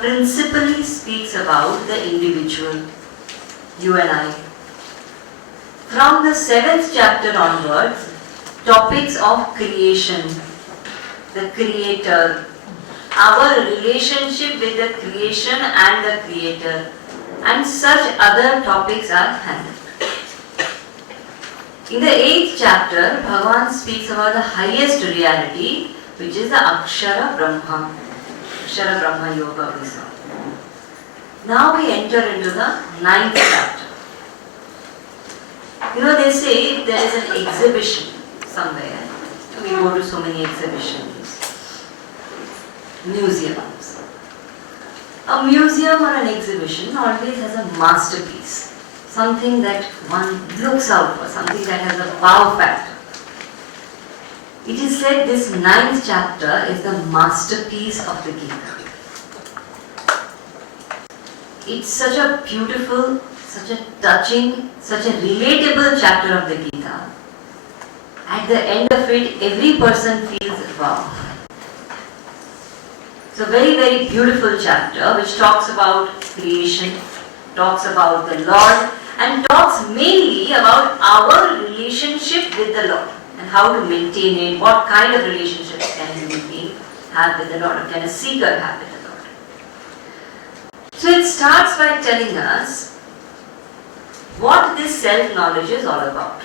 Principally speaks about the individual, you and I. From the 7th chapter onwards, topics of creation, the creator, our relationship with the creation and the creator, and such other topics are handled. In the 8th chapter, Bhagavan speaks about the highest reality, which is the Akshara Brahma. Akshara Brahma Yoga we saw. Now we enter into the 9th chapter. You know, they say if there is an exhibition somewhere, we go to so many exhibitions, museums. A museum or an exhibition always has a masterpiece, something that one looks out for, something that has a wow factor. It is said this 9th chapter is the masterpiece of the Gita. It's such a beautiful, such a touching, such a relatable chapter of the Gita. At the end of it, every person feels wow. It's a very, very beautiful chapter which talks about creation, talks about the Lord, and talks mainly about our relationship with the Lord and how to maintain it, what kind of relationship can a human being have with the Lord, or can a seeker have with the Lord. So it starts by telling us what this self-knowledge is all about.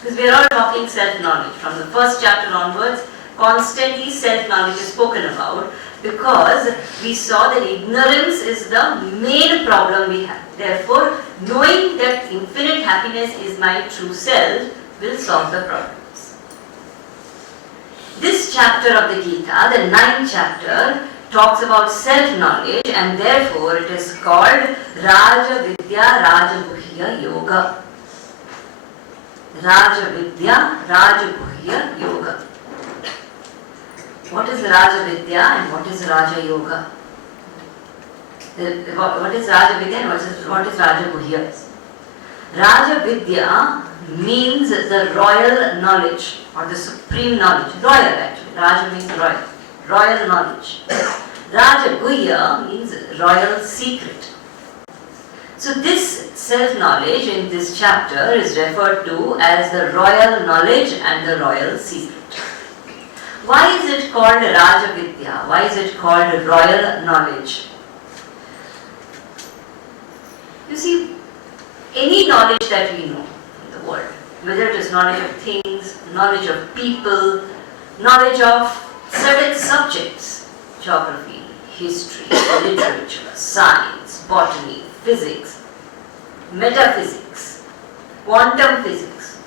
Because we are all talking self-knowledge. From the first chapter onwards, constantly self-knowledge is spoken about, because we saw that ignorance is the main problem we have. Therefore, knowing that infinite happiness is my true self will solve the problems. This chapter of the Gita, the 9th chapter, talks about self-knowledge, and therefore it is called Raja Vidya Raja Guhya Yoga. Raja Vidya, Raja Guhya Yoga. What is Raja Vidya and what is Raja Yoga? What is Raja Vidya and what is Raja Guhya? Raja Vidya means the royal knowledge or the supreme knowledge. Royal actually. Raja means royal. Royal knowledge. Raja Guhya means royal secret. So this self-knowledge in this chapter is referred to as the royal knowledge and the royal secret. Why is it called Raja Vidya? Why is it called royal knowledge? You see, any knowledge that we know in the world, whether it is knowledge of things, knowledge of people, knowledge of certain subjects, geography, history, literature, science, botany, physics, metaphysics, quantum physics.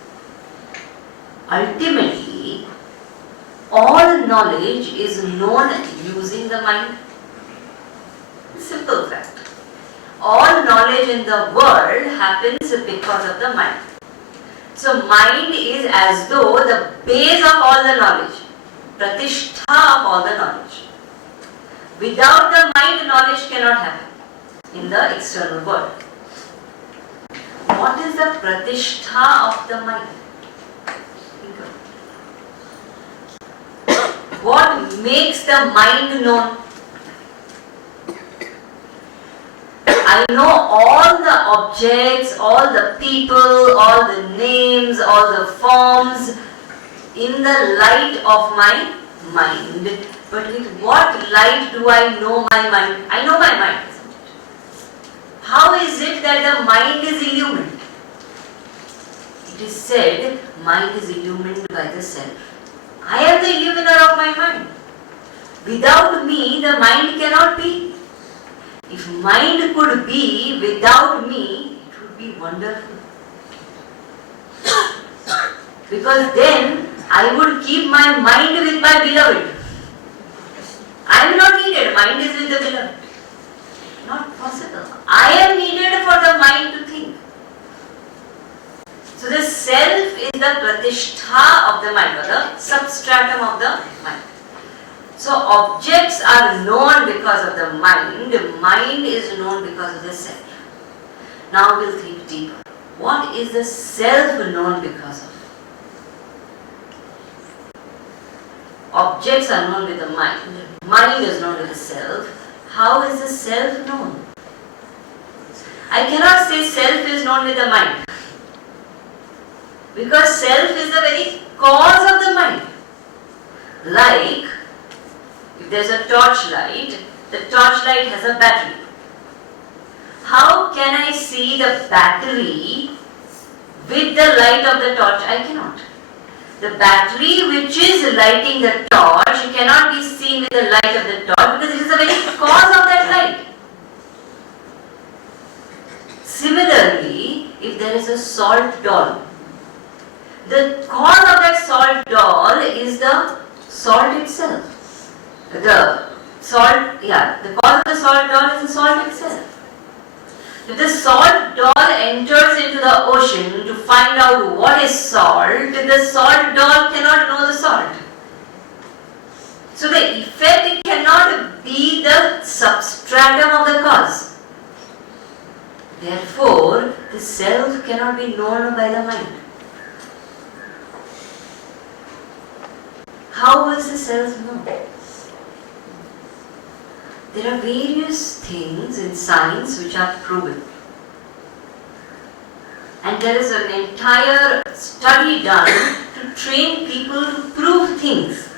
Ultimately, all knowledge is known using the mind. Simple fact. All knowledge in the world happens because of the mind. So mind is as though the base of all the knowledge, pratishtha of all the knowledge. Without the mind, knowledge cannot happen in the external world. What is the pratishtha of the mind? What makes the mind known? I know all the objects, all the people, all the names, all the forms in the light of my mind. But with what light do I know my mind? I know my mind, isn't it? How is it that the mind is illumined? It is said, mind is illumined by the self. I am the illuminer of my mind. Without me, the mind cannot be. If mind could be without me, it would be wonderful. Because then I would keep my mind with my beloved. I am not needed, mind is with the beloved. Not possible. I am needed for the mind to think. So the self is the pratishtha of the mind, or the substratum of the mind. So objects are known because of the mind is known because of the self. Now we'll think deeper. What is the self known because of? Objects are known with the mind is known with the self. How is the self known? I cannot say self is known with the mind. Because self is the very cause of the mind. Like, if there is a torchlight, the torchlight has a battery. How can I see the battery with the light of the torch? I cannot. The battery which is lighting the torch cannot be seen with the light of the torch because it is the very cause of that light. Similarly, if there is a salt doll, the cause of that salt doll is the salt itself. The cause of the salt doll is the salt itself. If the salt doll enters into the ocean to find out what is salt, the salt doll cannot know the salt. So the effect cannot be the substratum of the cause. Therefore, the self cannot be known by the mind. How is the self known? There are various things in science which are proven. And there is an entire study done to train people to prove things.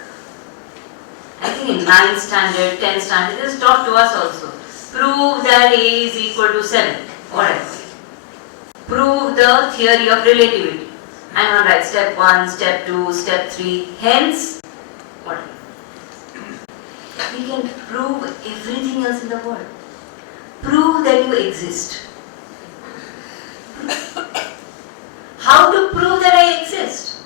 I think in 9th standard, 10th standard, it is taught to us also. Prove that A is equal to 7. Whatever. Prove the theory of relativity. I'm going to write step 1, step 2, step 3. Hence, whatever. We can prove everything else in the world. Prove that you exist. How to prove that I exist?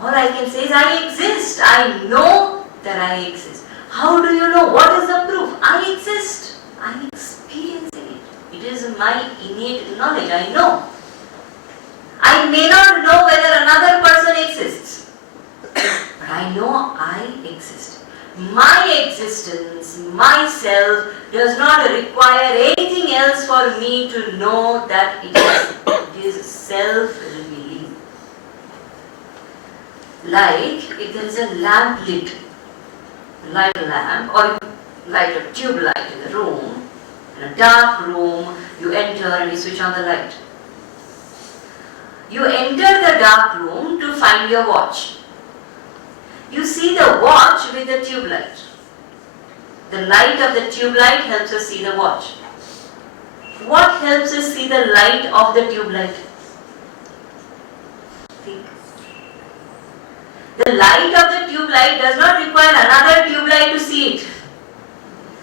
All I can say is I exist. I know that I exist. How do you know? What is the proof? I exist. I am experiencing it. It is my innate knowledge. I know. I may not know whether my existence, myself, does not require anything else for me to know that it is self-revealing. Like if there is a lamp lit, light a lamp or light a tube light in the room, in a dark room, you enter and you switch on the light. You enter the dark room to find your watch. You see the watch with the tube light. The light of the tube light helps us see the watch. What helps us see the light of the tube light? Think. The light of the tube light does not require another tube light to see it.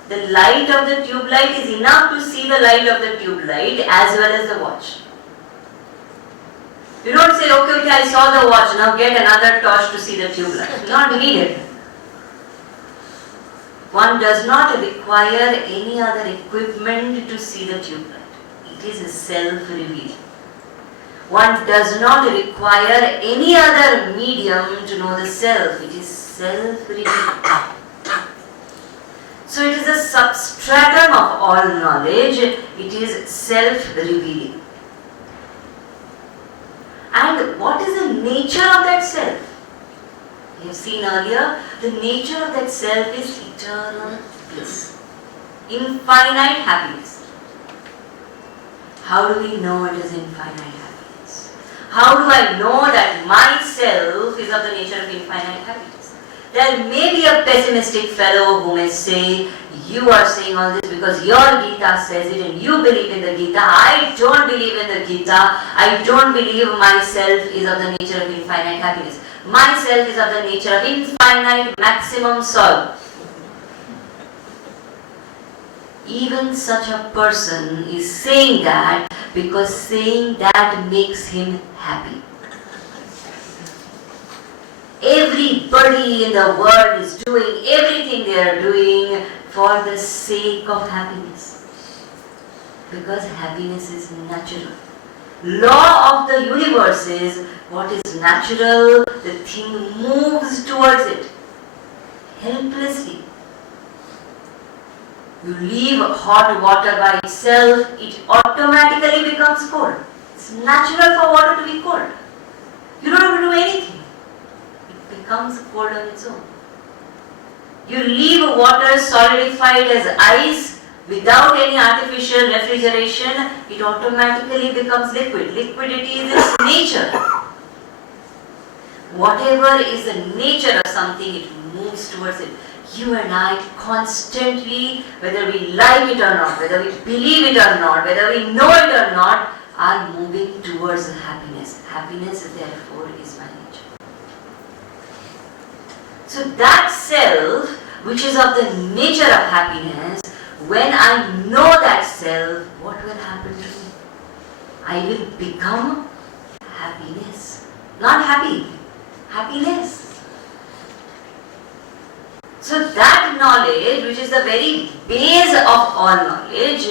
The light of the tube light is enough to see the light of the tube light as well as the watch. You don't say, okay, I saw the watch, now get another torch to see the tube light. Not needed. One does not require any other equipment to see the tube light. It is self-revealing. One does not require any other medium to know the self. It is self-revealing. So it is a substratum of all knowledge. It is self-revealing. And what is the nature of that self? We have seen earlier, the nature of that self is eternal bliss, infinite happiness. How do we know it is infinite happiness? How do I know that myself is of the nature of infinite happiness? There may be a pessimistic fellow who may say, you are saying all this because your Gita says it and you believe in the Gita. I don't believe in the Gita. I don't believe myself is of the nature of infinite happiness. Myself is of the nature of infinite maximum sorrow. Even such a person is saying that because saying that makes him happy. Everybody in the world is doing everything they are doing for the sake of happiness. Because happiness is natural. Law of the universe is what is natural, the thing moves towards it helplessly. You leave hot water by itself, it automatically becomes cold. It's natural for water to be cold. You don't have to do anything. Becomes cold on its own. You leave water solidified as ice without any artificial refrigeration, it automatically becomes liquid. Liquidity is its nature. Whatever is the nature of something, it moves towards it. You and I constantly, whether we like it or not, whether we believe it or not, whether we know it or not, are moving towards happiness. Happiness, therefore, is my nature. So that self, which is of the nature of happiness, when I know that self, what will happen to me? I will become happiness. Not happy, happiness. So that knowledge, which is the very base of all knowledge,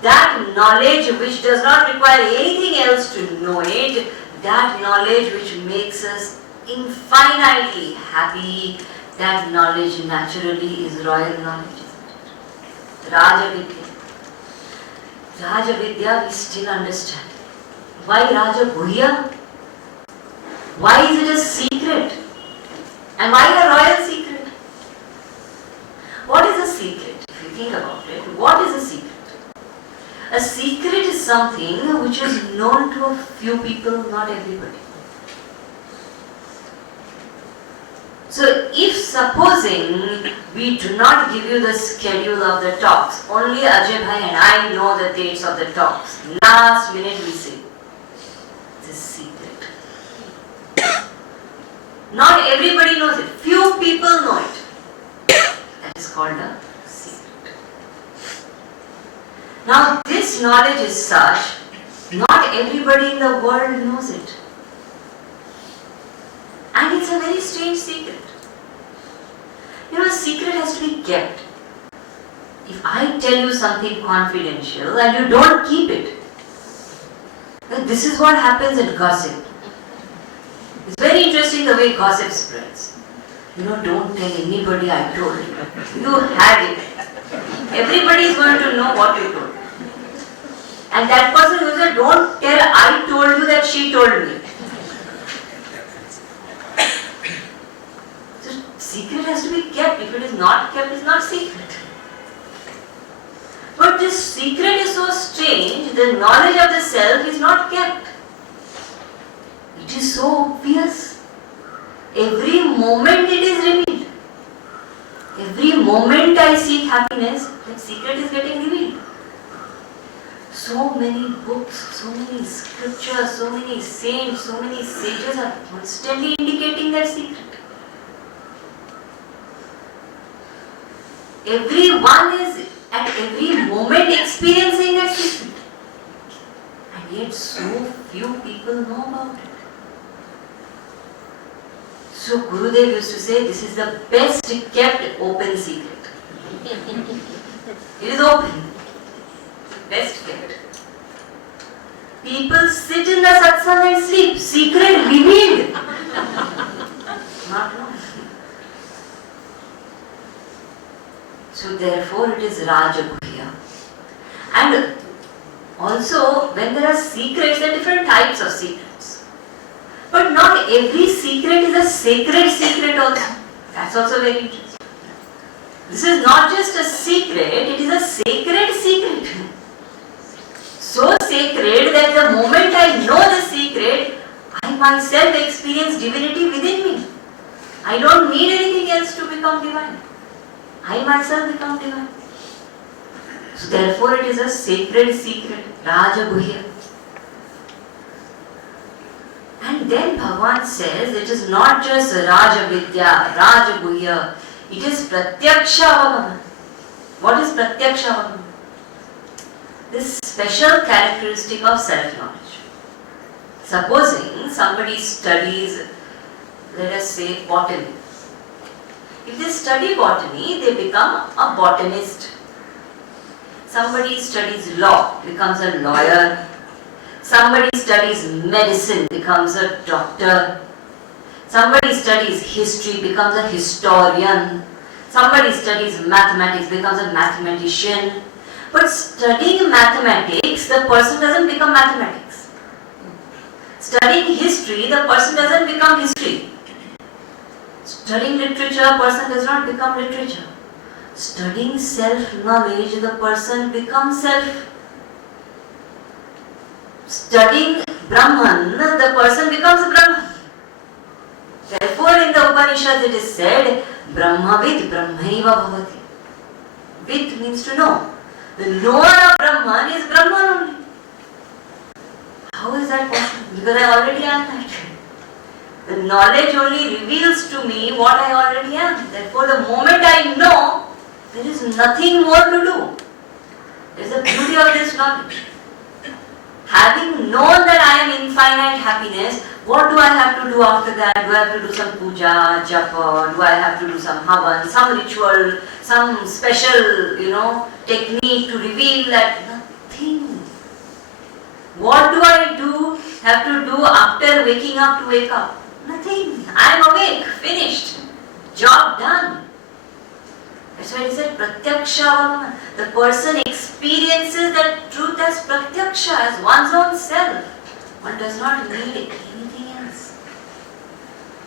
that knowledge which does not require anything else to know it, that knowledge which makes us infinitely happy, that knowledge naturally is royal knowledge, isn't it? Rajavidya. Rajavidya we still understand. Why Rajaguhya? Why is it a secret? And why a royal secret? What is a secret? If you think about it, what is a secret? A secret is something which is known to a few people, not everybody. So if supposing we do not give you the schedule of the talks, only Ajay Bhai and I know the dates of the talks. Last minute we say, it's a secret. Not everybody knows it. Few people know it. That is called a secret. Now this knowledge is such, not everybody in the world knows it. And it's a very strange secret. You know, a secret has to be kept. If I tell you something confidential and you don't keep it, then this is what happens in gossip. It's very interesting the way gossip spreads. Don't tell anybody I told you. You had it. Everybody is going to know what you told. And that person who said, don't tell I told you that she told me. So secret has to be kept. If it is not kept, it's not secret. But this secret is so strange, the knowledge of the self is not kept. It is so obvious. Every moment it is revealed. Every moment I seek happiness, that secret is getting revealed. So many books, so many scriptures, so many saints, so many sages are constantly indicating that secret. Everyone is at every moment experiencing that secret. And yet so few people know about it. So Gurudev used to say, this is the best kept open secret. It is open. Best kept. People sit in the satsang and sleep. Secret revealed. Not known. So therefore it is Rajaguhya. And also when there are secrets, there are different types of secrets. But not every secret is a sacred secret also. That's also very interesting. This is not just a secret, it is a sacred secret. So sacred that the moment I know the secret, I myself experience divinity within me. I don't need anything else to become divine. I myself become divine. So therefore it is a sacred secret, Rajaguhya. And then Bhagavan says it is not just Rajavidya, Rajaguhya, it is Pratyaksha Avagama. What is Pratyaksha Avagama? This special characteristic of self-knowledge. Supposing somebody studies, let us say, botany. If they study botany, they become a botanist. Somebody studies law, becomes a lawyer. Somebody studies medicine, becomes a doctor. Somebody studies history, becomes a historian. Somebody studies mathematics, becomes a mathematician. But studying mathematics, the person doesn't become mathematics. Studying history, the person doesn't become history. Studying literature, a person does not become literature. Studying self-knowledge, the person becomes self. Studying Brahman, the person becomes Brahman. Therefore, in the Upanishad it is said, Brahmavid Brahmaiva Bhavati. Vid means to know. The knower of Brahman is Brahman only. How is that possible? Because I already am that. The knowledge only reveals to me what I already am. Therefore, the moment I know, there is nothing more to do. There is the beauty of this knowledge. Having known that I am infinite happiness, what do I have to do after that? Do I have to do some puja, japa? Do I have to do some havan, some ritual, some special, technique to reveal that? Nothing. What do I have to do after waking up to wake up? Nothing. I am awake, finished. Job done. That's why he said Pratyaksha. The person experiences that truth as Pratyaksha, as one's own self. One does not need anything else.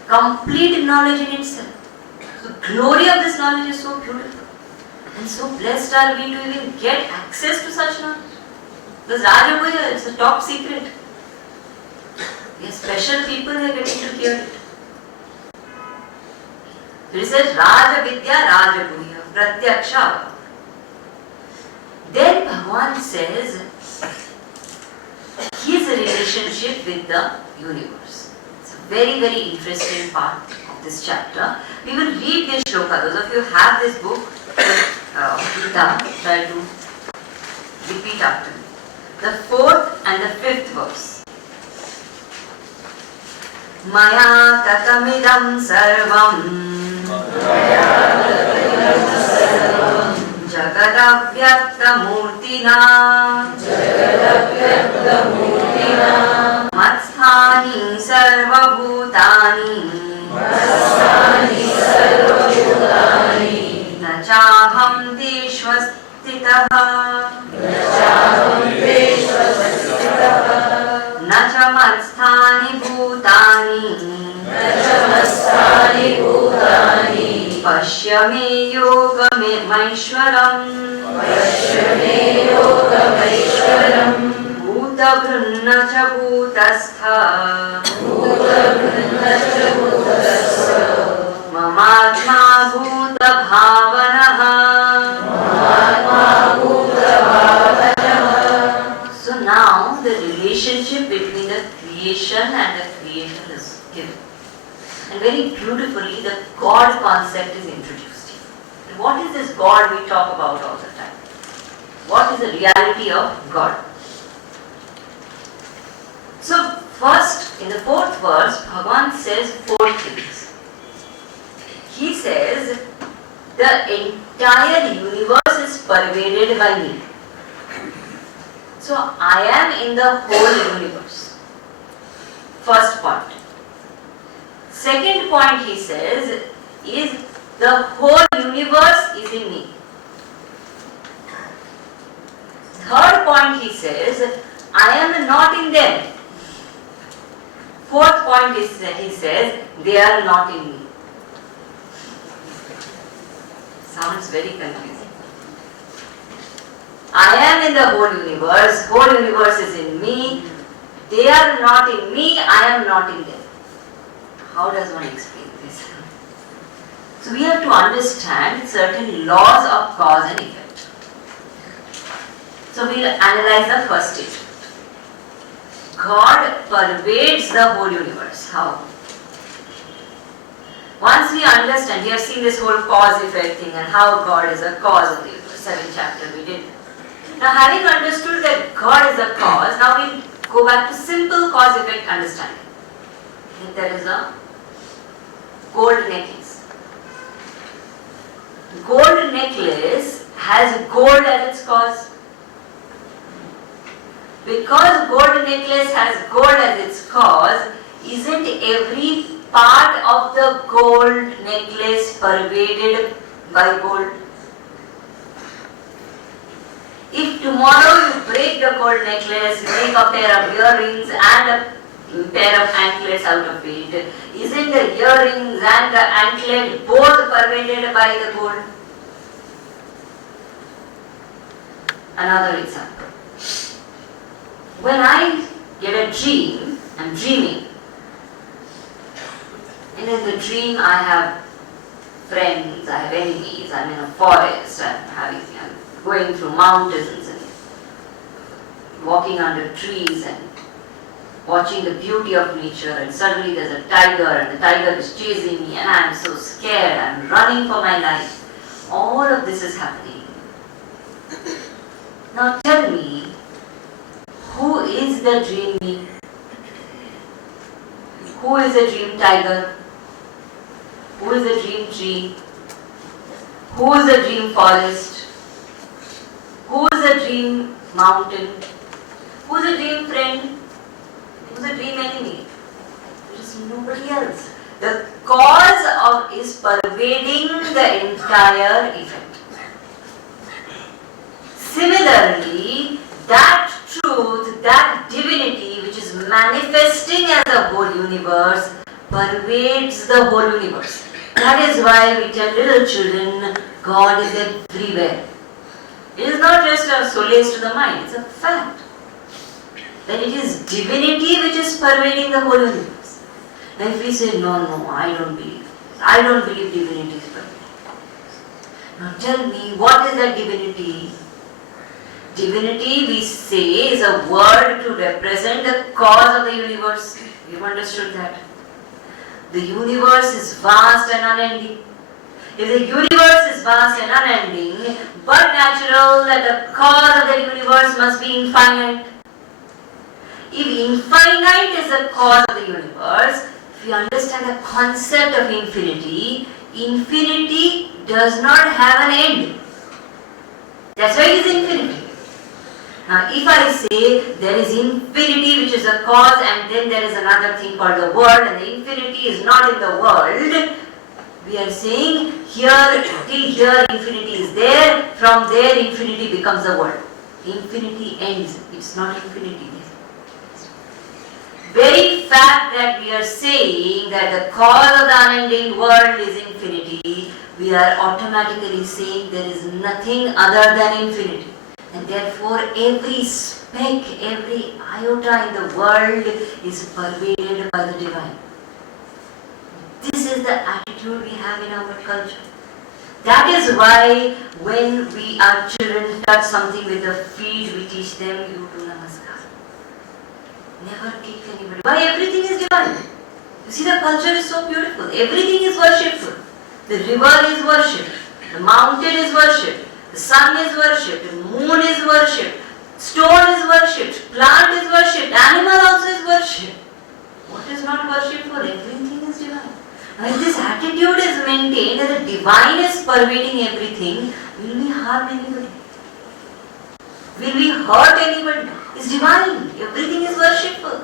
Complete knowledge in itself. The glory of this knowledge is so beautiful. And so blessed are we to even get access to such knowledge. Because Rajaguhya is the top secret. We are special people who are getting to hear it. So it says Rajavidya, Rajaguhya, Pratyaksha. Then Bhagavan says his relationship with the universe. It's a very, very interesting part of this chapter. We will read this shloka. Those of you who have this book, Gita, try to repeat after me. The 4th and the 5th verse. Maya tatamidam sarvam Jagadavyakthamurtina Matsthani sarvabhutani न च मत्स्थानि भूतानि पश्य मे योगमेश्वरम् भूतभृन्न च भूतस्थ ममात्मा भूतभावनः. So now the relationship between the creation and the creator is given. And very beautifully the God concept is introduced. And what is this God we talk about all the time? What is the reality of God? So first, in the 4th verse, Bhagavan says 4 things. He says, the entire universe is pervaded by me. So I am in the whole universe. First point. Second point he says is the whole universe is in me. Third point he says, I am not in them. Fourth point is he says, they are not in me. Sounds very confusing. I am in the whole universe is in me, they are not in me, I am not in them. How does one explain this? So we have to understand certain laws of cause and effect. So we will analyze the first statement. God pervades the whole universe. How? Once we understand, we have seen this whole cause-effect thing and how God is a cause of the universe. 7th chapter we did. Now having understood that God is a cause, now we go back to simple cause-effect understanding. If there is a gold necklace. Gold necklace has gold as its cause. Because gold necklace has gold as its cause, isn't every part of the gold necklace pervaded by gold? If tomorrow you break the gold necklace, make a pair of earrings and a pair of anklets out of it, isn't the earrings and the anklet both pervaded by the gold? Another example. When I get a dream, I'm dreaming. And in the dream I have friends, I have enemies, I'm in a forest, I'm going through mountains and walking under trees and watching the beauty of nature, and suddenly there's a tiger and the tiger is chasing me and I'm so scared, I'm running for my life. All of this is happening. Now tell me, who is the dream me? Who is the dream tiger? Who is the dream tree? Who is the dream forest? Who is the dream mountain? Who is the dream friend? Who is the dream enemy? There is nobody else. The cause is pervading the entire event. Similarly, that truth, that divinity which is manifesting as the whole universe pervades the whole universe. That is why we tell little children, God is everywhere. It is not just a solace to the mind, it's a fact. That it is divinity which is pervading the whole universe. Now if we say, no, I don't believe. I don't believe divinity is pervading. Now tell me, what is that divinity? Divinity, we say, is a word to represent the cause of the universe. You've understood that? The universe is vast and unending. If the universe is vast and unending, but natural that the cause of the universe must be infinite. If infinite is the cause of the universe, if you understand the concept of infinity, infinity does not have an end. That's why it is infinity. Now, if I say there is infinity which is a cause and then there is another thing called the world and the infinity is not in the world, We are saying here, till here infinity is there, from there infinity becomes the world. Infinity ends, it's not infinity there. Very fact that we are saying that the cause of the unending world is infinity, we are automatically saying there is nothing other than infinity. And therefore every speck, every iota in the world is pervaded by the divine. This is the attitude we have in our culture. That is why when our children touch something with their feet, we teach them, you do namaskar. Never kick anybody. Why? Everything is divine. You see, the culture is so beautiful. Everything is worshipful. The river is worshipped. The mountain is worshipped. The sun is worshipped. The moon is worshipped. Stone is worshipped. Plant is worshipped. Animal also is worshipped. What is not worshipful? Everything is divine. Now, if this attitude is maintained that the divine is pervading everything, will we harm anybody? Will we hurt anybody? It's divine. Everything is worshipful.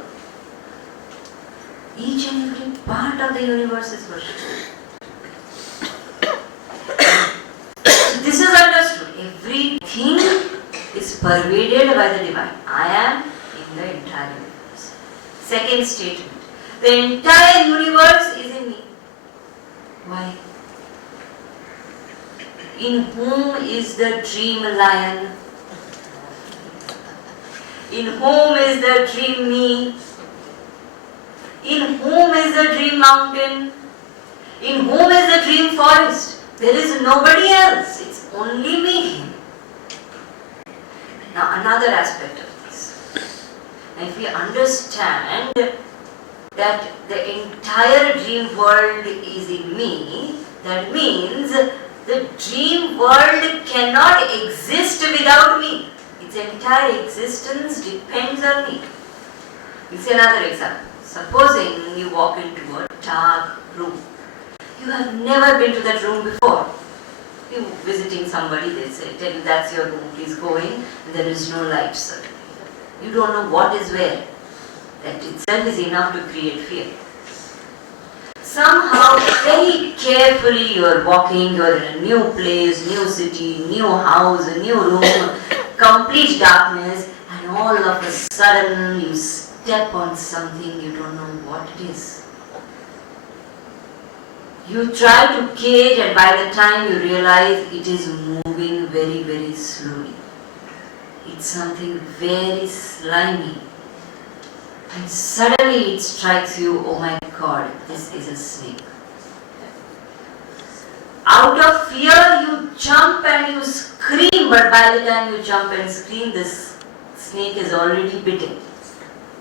Each and every part of the universe is worshipful. So this is understood. Everything is pervaded by the divine. I am in the entire universe. Second statement. The entire universe is in me. Why? In whom is the dream lion? In whom is the dream me? In whom is the dream mountain? In whom is the dream forest? There is nobody else. It's only me. Now another aspect of this. Now if we understand that the entire dream world is in me, that means the dream world cannot exist without me. Its entire existence depends on me. We'll see another example. Supposing you walk into a dark room. You have never been to that room before. You're visiting somebody, they tell you that's your room, please go in, and there is no light suddenly. You don't know what is where. That itself is enough to create fear. Somehow, very carefully you are walking, you are in a new place, new city, new house, a new room, complete darkness, and all of a sudden you step on something, you don't know what it is. You try to cage, and by the time you realize it is moving very, very slowly. It's something very slimy. And suddenly it strikes you, oh my God, this is a snake. Out of fear you jump and you scream, but by the time you jump and scream, this snake is already bitten.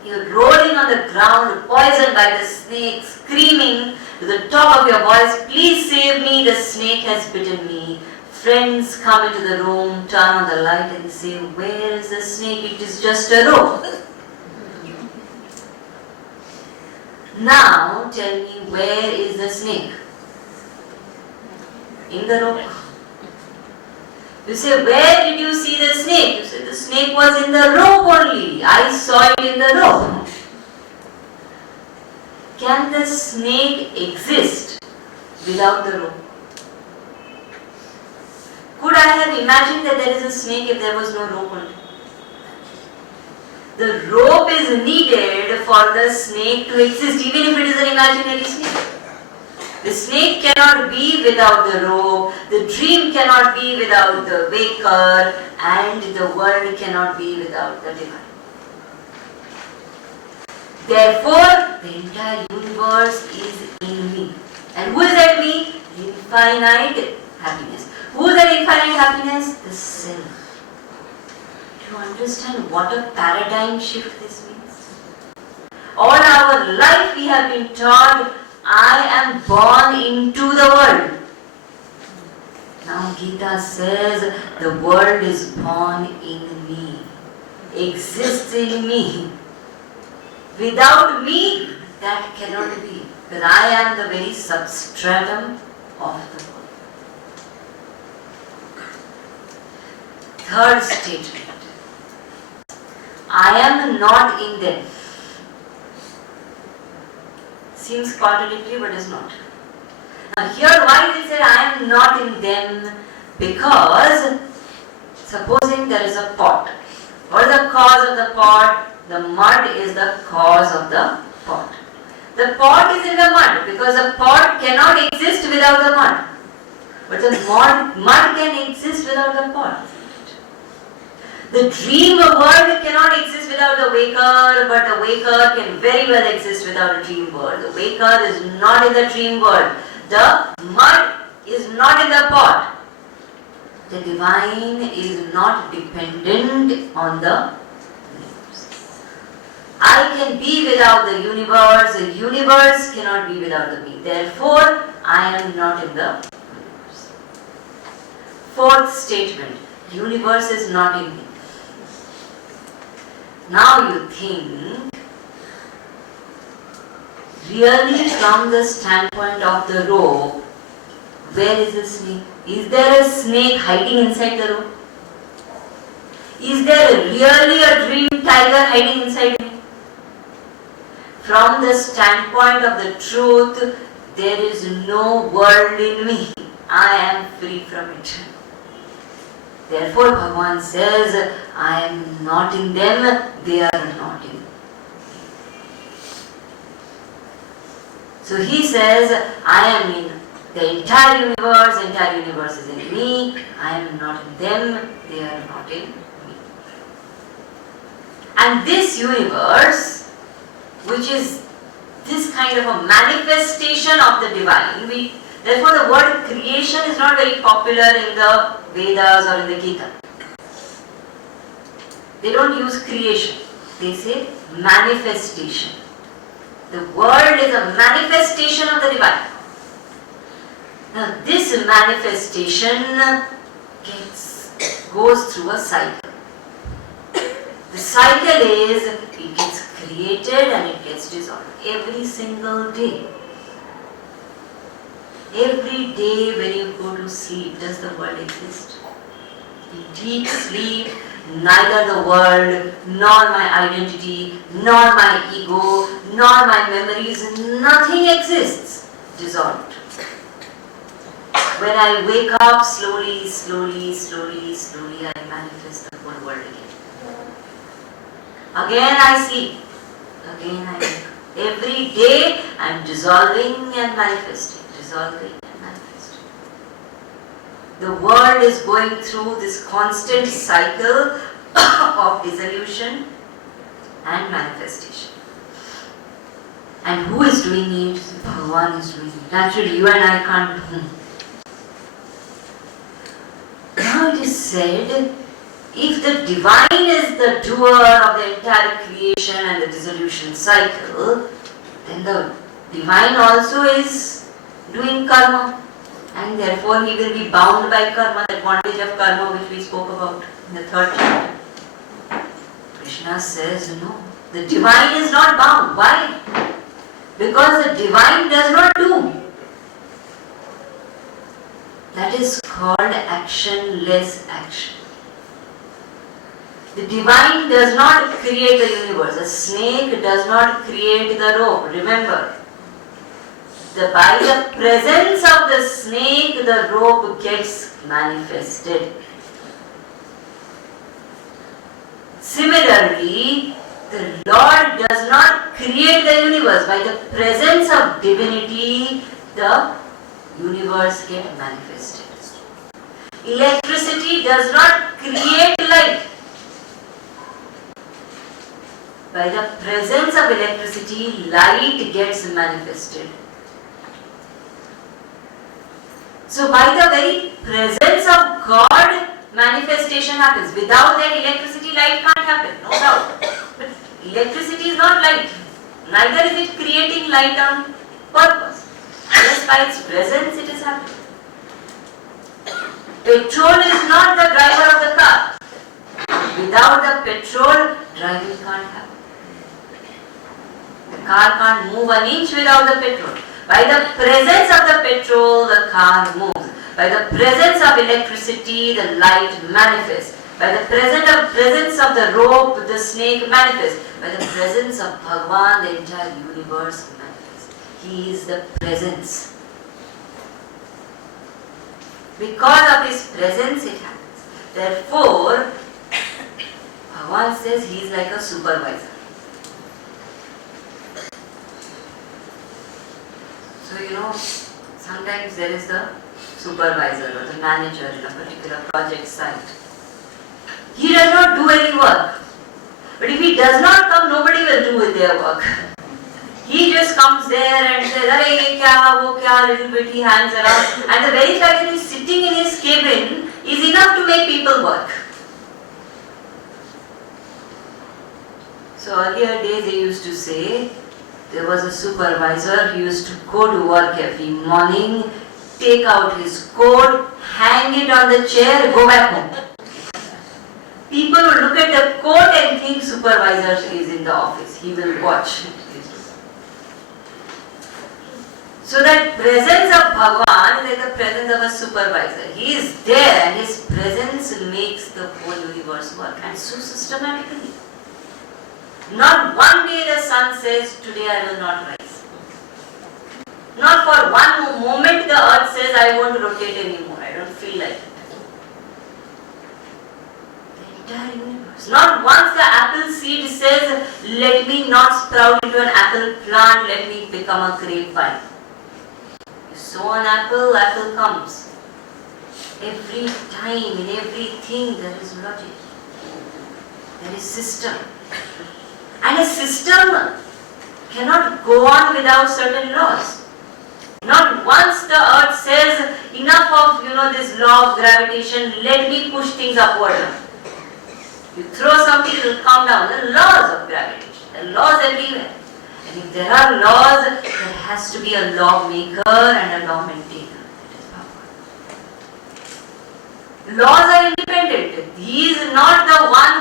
You're rolling on the ground, poisoned by the snake, screaming to the top of your voice, please save me, the snake has bitten me. Friends come into the room, turn on the light and say, where is the snake? It is just a rope. Now tell me, where is the snake? In the rope. You say, where did you see the snake? You say, the snake was in the rope only. I saw it in the rope. Can the snake exist without the rope? Could I have imagined that there is a snake if there was no rope only? The rope is needed for the snake to exist, even if it is an imaginary snake. The snake cannot be without the rope, the dream cannot be without the waker, and the world cannot be without the divine. Therefore, the entire universe is in me. And who is that me? Infinite happiness. Who is that infinite happiness? The self. Do you understand what a paradigm shift this means? All our life we have been taught, I am born into the world. Now Gita says, the world is born in me, exists in me. Without me, that cannot be, because I am the very substratum of the world. Third statement. I am not in them. Seems contradictory, but is not. Here why he said I am not in them? Because supposing there is a pot. What is the cause of the pot? The mud is the cause of the pot. The pot is in the mud because the pot cannot exist without the mud. But the mud can exist without the pot. The dream world cannot exist without the waker, but the waker can very well exist without a dream world. The waker is not in the dream world. The mud is not in the pot. The divine is not dependent on the universe. I can be without the universe cannot be without the me. Therefore, I am not in the universe. Fourth statement, universe is not in me. Now you think, really from the standpoint of the rope, where is the snake? Is there a snake hiding inside the rope? Is there really a dream tiger hiding inside me? From the standpoint of the truth, there is no world in me. I am free from it. Therefore, Bhagavan says, I am not in them, they are not in me. So he says, I am in the entire universe is in me, I am not in them, they are not in me. And this universe, which is this kind of a manifestation of the divine, therefore the word creation is not very popular in the Vedas or in the Gita. They don't use creation, they say manifestation. The world is a manifestation of the divine. Now this manifestation goes through a cycle. The cycle is, it gets created and it gets dissolved every single day. Every day when you go to sleep, does the world exist? In deep sleep, neither the world, nor my identity, nor my ego, nor my memories, nothing exists. Dissolved. When I wake up, slowly, I manifest the whole world again. Again I sleep. Again I wake up. Every day I am dissolving and manifesting. Dissolving and manifesting. The world is going through this constant cycle of dissolution and manifestation. And who is doing it? Bhagavan is doing it. Naturally, you and I can't do it. Now it is said, if the divine is the doer of the entire creation and the dissolution cycle, then the divine also is doing karma, and therefore he will be bound by karma, the advantage of karma which we spoke about in the third chapter. Krishna says, no, the divine is not bound. Why? Because the divine does not do. That is called actionless action. The divine does not create the universe. A snake does not create the rope. Remember, by the presence of the snake, the rope gets manifested. Similarly, the Lord does not create the universe. By the presence of divinity, the universe gets manifested. Electricity does not create light. By the presence of electricity, light gets manifested. So by the very presence of God, manifestation happens. Without that electricity, light can't happen, no doubt. But electricity is not light. Neither is it creating light on purpose. Just by its presence it is happening. Petrol is not the driver of the car. Without the petrol, driving can't happen. The car can't move an inch without the petrol. By the presence of the petrol, the car moves. By the presence of electricity, the light manifests. By the presence of the rope, the snake manifests. By the presence of Bhagavan, the entire universe manifests. He is the presence. Because of His presence it happens. Therefore, Bhagavan says He is like a supervisor. So sometimes there is the supervisor or the manager in a particular project site. He does not do any work. But if he does not come, nobody will do their work. He just comes there and says, "Arey, ye kya, wo kya," little bit he hands around. And the very fact that he is sitting in his cabin is enough to make people work. So earlier days they used to say, there was a supervisor, he used to go to work every morning, take out his coat, hang it on the chair, go back home. People will look at the coat and think supervisor is in the office. He will watch. So that presence of Bhagavan is like the presence of a supervisor. He is there and his presence makes the whole universe work, and so systematically. Not one day the sun says, "Today I will not rise." Not for one moment the earth says, "I won't rotate anymore, I don't feel like it." The entire universe. Not once the apple seed says, "Let me not sprout into an apple plant, let me become a grapevine." You sow an apple, apple comes. Every time, in everything there is logic. There is system. And a system cannot go on without certain laws. Not once the earth says, "Enough of this law of gravitation, let me push things upward." You throw something, it will come down. The laws of gravitation. There are laws everywhere. And if there are laws, there has to be a lawmaker and a law maintainer. Laws are independent. He is not the one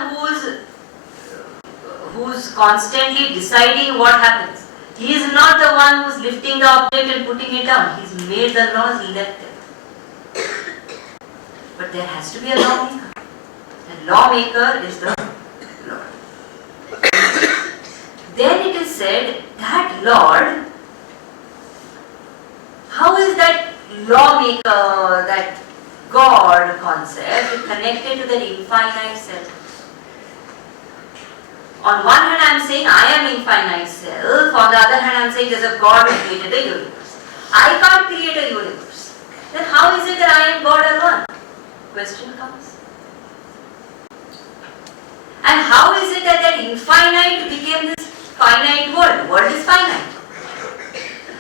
who's constantly deciding what happens. He is not the one who's lifting the object and putting it down. He's made the laws, left them. But there has to be a lawmaker. The lawmaker is the Lord. Then it is said that Lord, how is that lawmaker, that God concept connected to the infinite self? On one hand I am saying I am infinite self, on the other hand I am saying there is a God who created the universe. I can't create a universe. Then how is it that I am God alone? Question comes. And how is it that that infinite became this finite world? World is finite.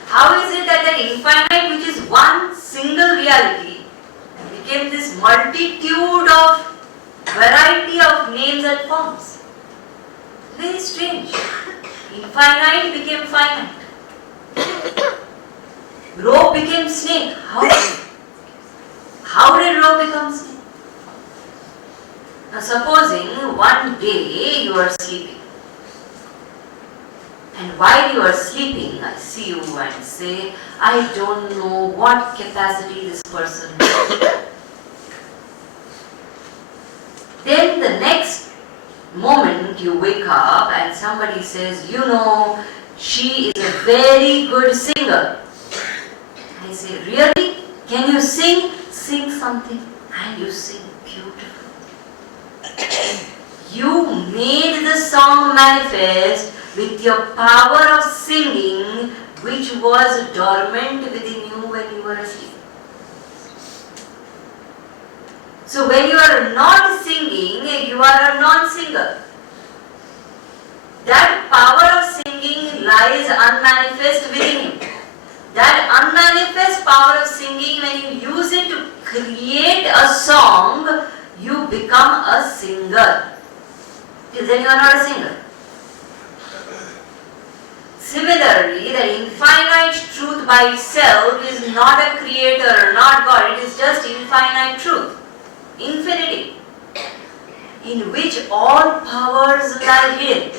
How is it that that infinite, which is one single reality, became this multitude of variety of names and forms? Very strange. Infinite became finite. Rope became snake. How did rope become snake? Now supposing one day you are sleeping. And while you are sleeping, I see you and say, "I don't know what capacity this person has." Then the next moment you wake up and somebody says, "She is a very good singer." I say, "Really? Can you sing?" Sing something. And you sing beautifully. You made the song manifest with your power of singing, which was dormant within you when you were asleep. So when you are not singing, you are a non-singer. That power of singing lies unmanifest within you. That unmanifest power of singing, when you use it to create a song, you become a singer. Till then you are not a singer. Similarly, the infinite truth by itself is not a creator, not God. It is just infinite truth. Infinity, in which all powers lie hidden,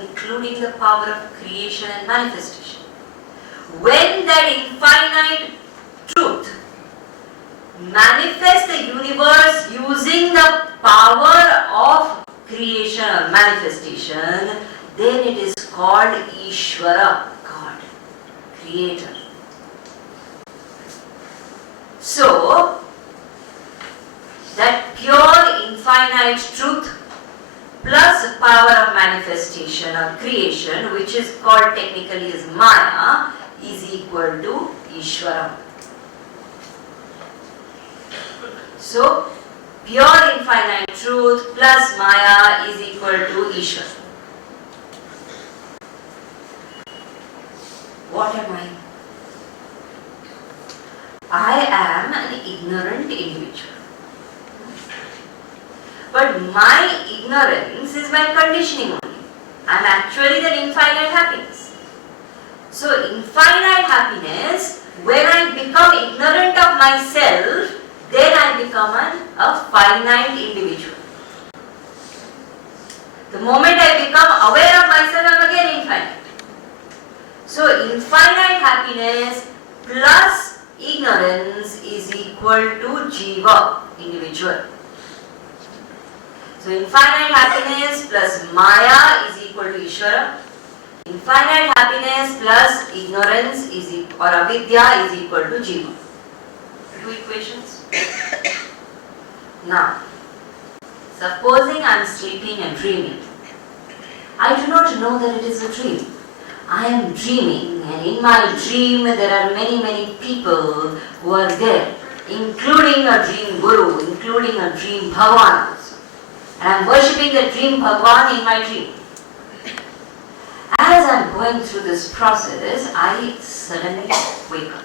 including the power of creation and manifestation. When that infinite truth manifests the universe using the power of creation or manifestation, then it is called Ishvara, God, Creator. So, that pure infinite truth plus power of manifestation or creation, which is called technically as Maya, is equal to Ishvara. So, pure infinite truth plus Maya is equal to Ishvara. What am I? I am an ignorant individual. But my ignorance is my conditioning only. I am actually the infinite happiness. So infinite happiness, when I become ignorant of myself, then I become a finite individual. The moment I become aware of myself, I am again infinite. So infinite happiness plus ignorance is equal to Jiva, individual. So infinite happiness plus Maya is equal to Ishvara. Infinite happiness plus ignorance is or avidya is equal to Jiva. Two equations. Now, supposing I am sleeping and dreaming. I do not know that it is a dream. I am dreaming, and in my dream there are many people who are there, including a dream guru, including a dream Bhagavan also. And I am worshipping the dream Bhagavan in my dream. As I am going through this process, I suddenly wake up.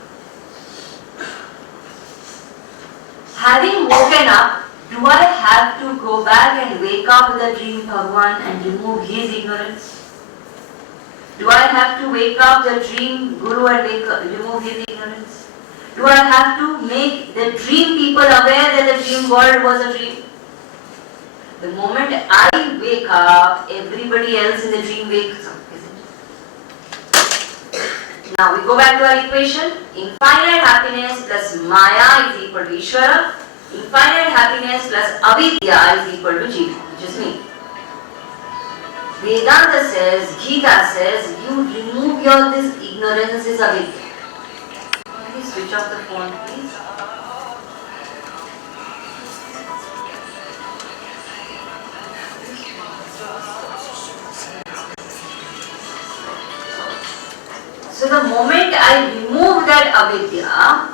Having woken up, do I have to go back and wake up with the dream Bhagavan and remove his ignorance? Do I have to wake up the dream guru and remove his ignorance? Do I have to make the dream people aware that the dream world was a dream? The moment I wake up, everybody else in the dream wakes up, isn't it? Now we go back to our equation. Infinite happiness plus Maya is equal to Ishvara. Infinite happiness plus avidya is equal to Jiva, which is me. Vedanta says, Gita says, you remove this ignorance is avidya. Please switch off the phone, please. So the moment I remove that avidya,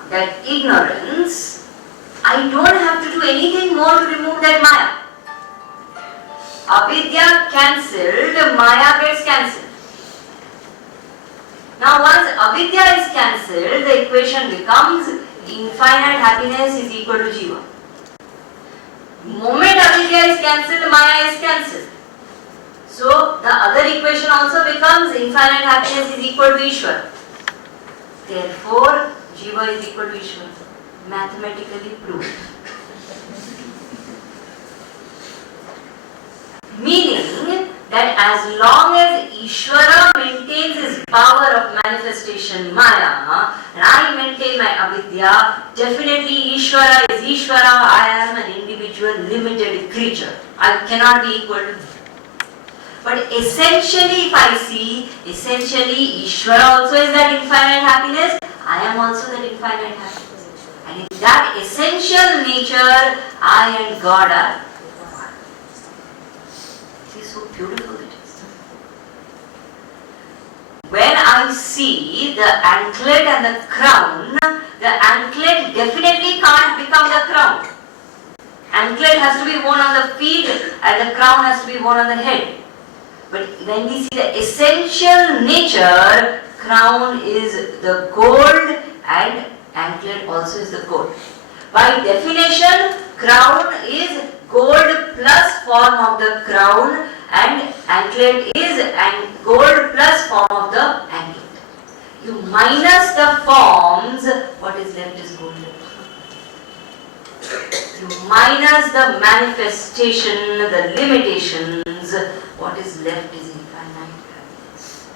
that ignorance, I don't have to do anything more to remove that Maya. Avidya cancelled, Maya gets cancelled. Now once avidya is cancelled, the equation becomes infinite happiness is equal to Jiva. Moment avidya is cancelled, Maya is cancelled. So the other equation also becomes infinite happiness is equal to Ishvara. Therefore, Jiva is equal to Ishvara. Mathematically proved. Meaning that as long as Ishvara maintains his power of manifestation Maya and I maintain my avidya, definitely Ishvara is Ishvara, I am an individual limited creature. I cannot be equal to him. But essentially if I see, essentially Ishvara also is that infinite happiness, I am also that infinite happiness. And in that essential nature, I and God are one. See, so beautiful it is. When I see the anklet and the crown, the anklet definitely can't become the crown. Anklet has to be worn on the feet and the crown has to be worn on the head. But when we see the essential nature, crown is the gold and anklet also is the gold. By definition, crown is gold plus form of the crown and anklet is gold plus form of the anklet. You minus the forms, what is left is gold. You minus the manifestation, the limitations, what is left is infinite happiness.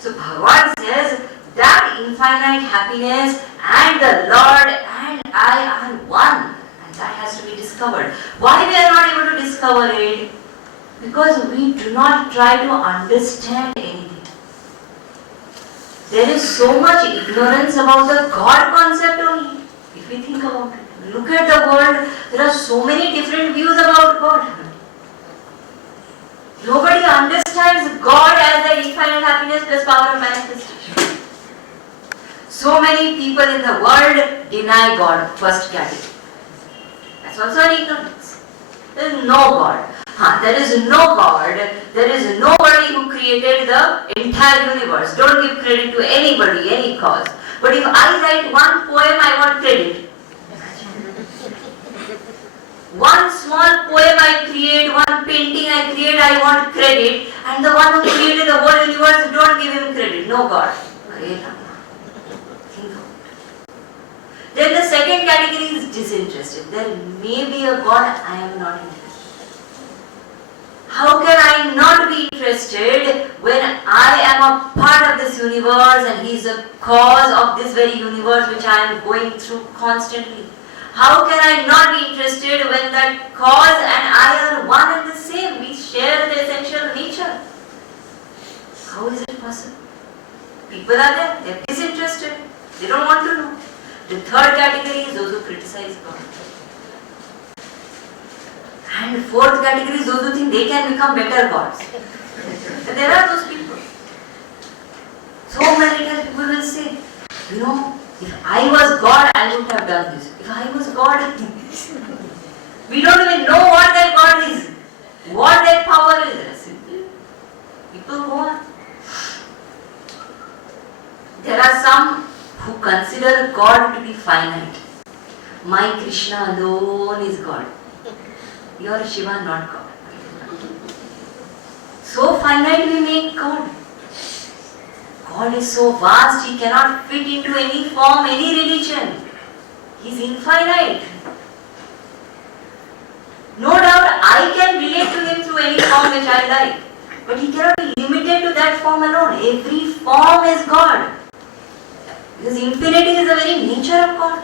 So Bhagavan says that infinite happiness and the Lord and I are one, and that has to be discovered. Why we are not able to discover it? Because we do not try to understand anything. There is so much ignorance about the God concept only. If we think about it, look at the world, there are so many different views about God. Nobody understands God as the infinite happiness plus power of manifestation. So many people in the world deny God, first category. That's also an ignorance. There is no God. There is no God. There is nobody who created the entire universe. Don't give credit to anybody, any cause. But if I write one poem, I want credit. One small poem I create, one painting I create, I want credit. And the one who created the whole universe, don't give him credit. No God. Then the second category is disinterested. There may be a God, I am not interested. How can I not be interested when I am a part of this universe and He is the cause of this very universe which I am going through constantly? How can I not be interested when that cause and I are one and the same? We share the essential nature. How is it possible? People are there, they are disinterested, they don't want to know. The third category is those who criticize God. And the fourth category is those who think they can become better gods. And there are those people. So many times people will say, you know, if I was God, I would have done this. If I was God, we don't even know what that God is, what that power is. Simply, people go on. There are some who consider God to be finite. My Krishna alone is God. Your Shiva not God. So finite we make God. God is so vast, He cannot fit into any form, any religion. He is infinite. No doubt I can relate to Him through any form which I like. But He cannot be limited to that form alone. Every form is God. Because infinity is the very nature of God.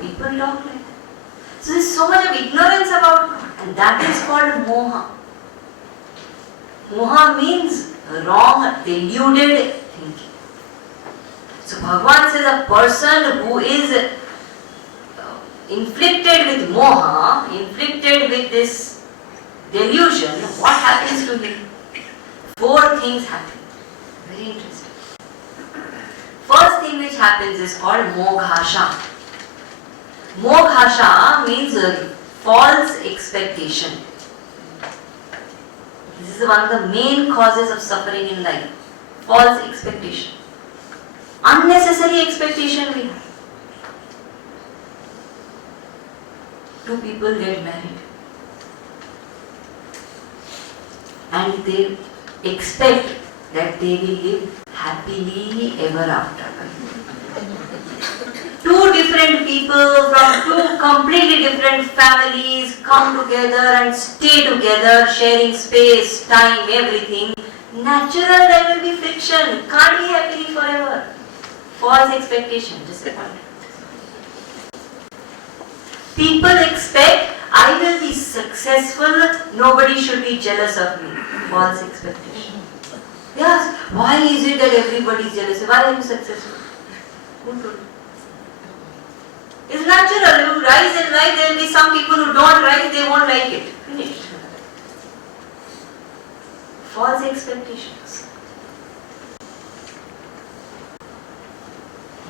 People talk like that. So there is so much of ignorance about God. And that is called moha. Moha means wrong, deluded thinking. So Bhagavan says a person who is inflicted with moha, inflicted with this delusion, what happens to him? 4 things happen. Very interesting. First thing which happens is called moghasha. Moghasha means false expectation. This is one of the main causes of suffering in life. False expectation. Unnecessary expectation we have. 2 people get married and they expect that they will live happily ever after. 2 different people from 2 completely different families come together and stay together, sharing space, time, everything. Natural, there will be friction. Can't be happily forever. False expectation, disappointment. People expect I will be successful, nobody should be jealous of me. False expectation. Yes, why is it that everybody is jealous? Why are you successful? Who told you? It's natural. You rise and rise, there will be some people who don't rise, they won't like it. Finished. False expectations.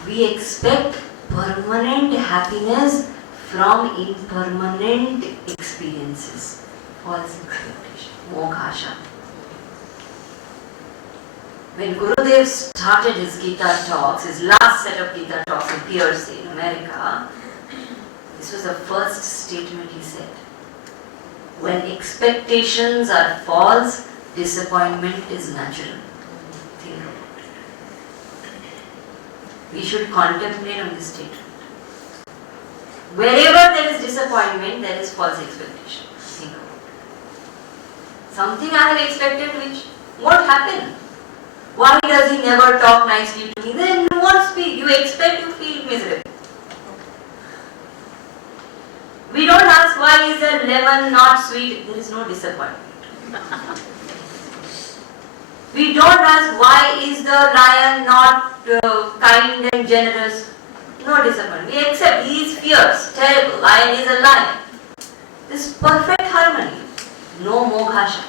We expect permanent happiness from impermanent experiences. False expectation. Moghasha. When Gurudev started his Gita talks, his last set of Gita talks in Pierce in America, this was the first statement he said. When expectations are false, disappointment is natural. Think about it. We should contemplate on this statement. Wherever there is disappointment, there is false expectation. Think about it. Something I have expected which won't happen. Why does he never talk nicely to me? Then you won't speak. You expect to feel miserable. We don't ask why is the lemon not sweet. There is no disappointment. We don't ask why is the lion not kind and generous. no disappointment. We accept he is fierce, terrible, lion is a lion. This perfect harmony, no moghasha.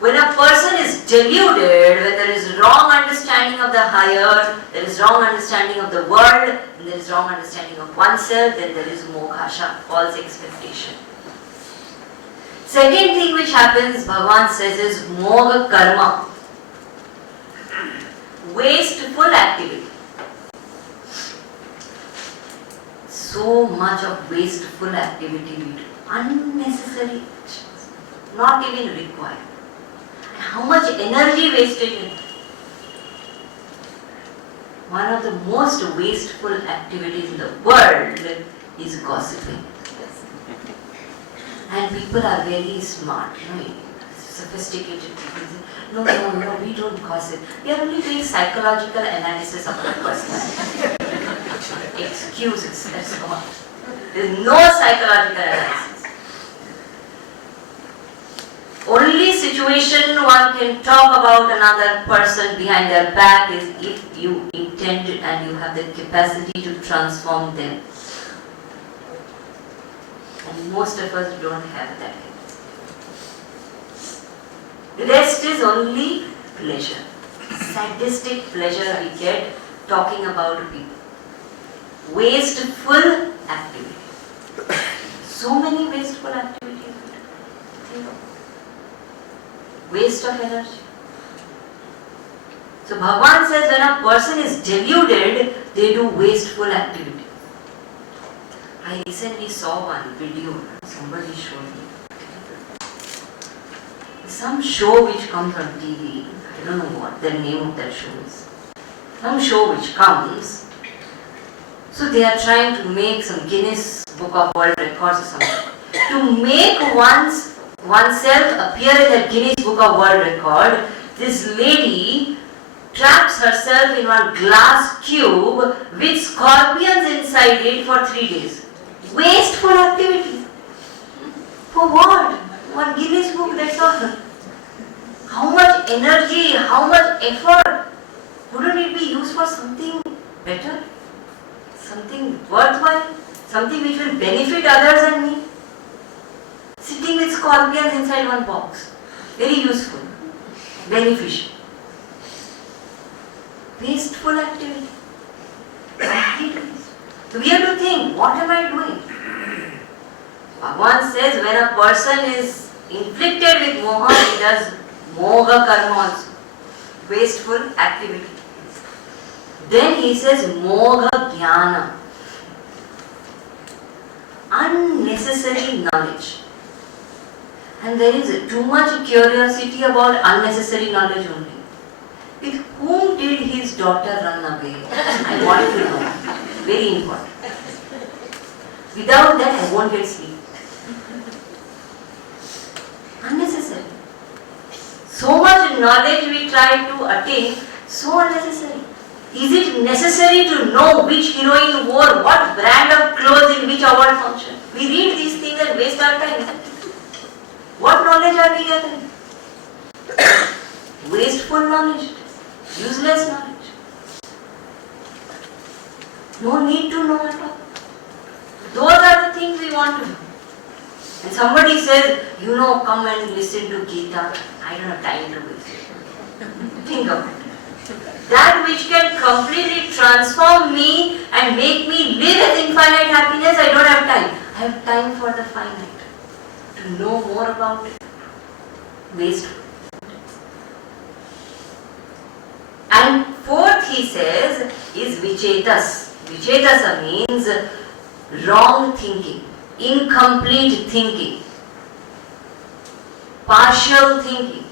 When a person is deluded, when there is wrong understanding of the higher, there is wrong understanding of the world, and there is wrong understanding of oneself, then there is moghasha, false expectation. Second thing which happens, Bhagavan says, is mogha karma, wasteful activity. So much of wasteful activity we do, unnecessary actions, not even required. How much energy wasted in it? One of the most wasteful activities in the world is gossiping. And people are very smart, sophisticated people say, no, we don't gossip. We are only doing psychological analysis of the personality. Excuses, that's all. There is no psychological analysis. Only situation one can talk about another person behind their back is if you intend and you have the capacity to transform them. And most of us don't have that. The rest is only pleasure. Sadistic pleasure we get talking about people. Wasteful activity. So many wasteful activities. Think of. Waste of energy. So Bhagavan says when a person is deluded, they do wasteful activity. I recently saw one video, somebody showed me. Some show which comes on TV, I don't know what the name of that show is. Some show which comes, so they are trying to make some Guinness Book of World Records or something. To make oneself appear in the Guinness Book of World Record, this lady traps herself in one glass cube with scorpions inside it for 3 days. Wasteful activity. For what? One Guinness Book, that's all. How much energy, how much effort? Wouldn't it be used for something better? Something worthwhile? Something which will benefit others and me? Sitting with scorpions inside one box. Very useful. Beneficial. Wasteful activity. So we have to think, what am I doing? Bhagavan says when a person is inflicted with moha, he does moha karma also. Wasteful activity. Then he says moha jnana. Unnecessary knowledge. And there is too much curiosity about unnecessary knowledge only. With whom did his daughter run away? I want to know. Very important. Without that, I won't get sleep. Unnecessary. So much knowledge we try to attain, so unnecessary. Is it necessary to know which heroine wore what brand of clothes in which award function? We read these things and waste our time. What knowledge are we gathering? Wasteful knowledge. Useless knowledge. No need to know at all. Those are the things we want to know. And somebody says, come and listen to Gita. I don't have time to listen. Think of it. That which can completely transform me and make me live as infinite happiness, I don't have time. I have time for the finite. To know more about it. Wasteful. And fourth, he says, is vichetas. Vichetasa means wrong thinking, incomplete thinking, partial thinking.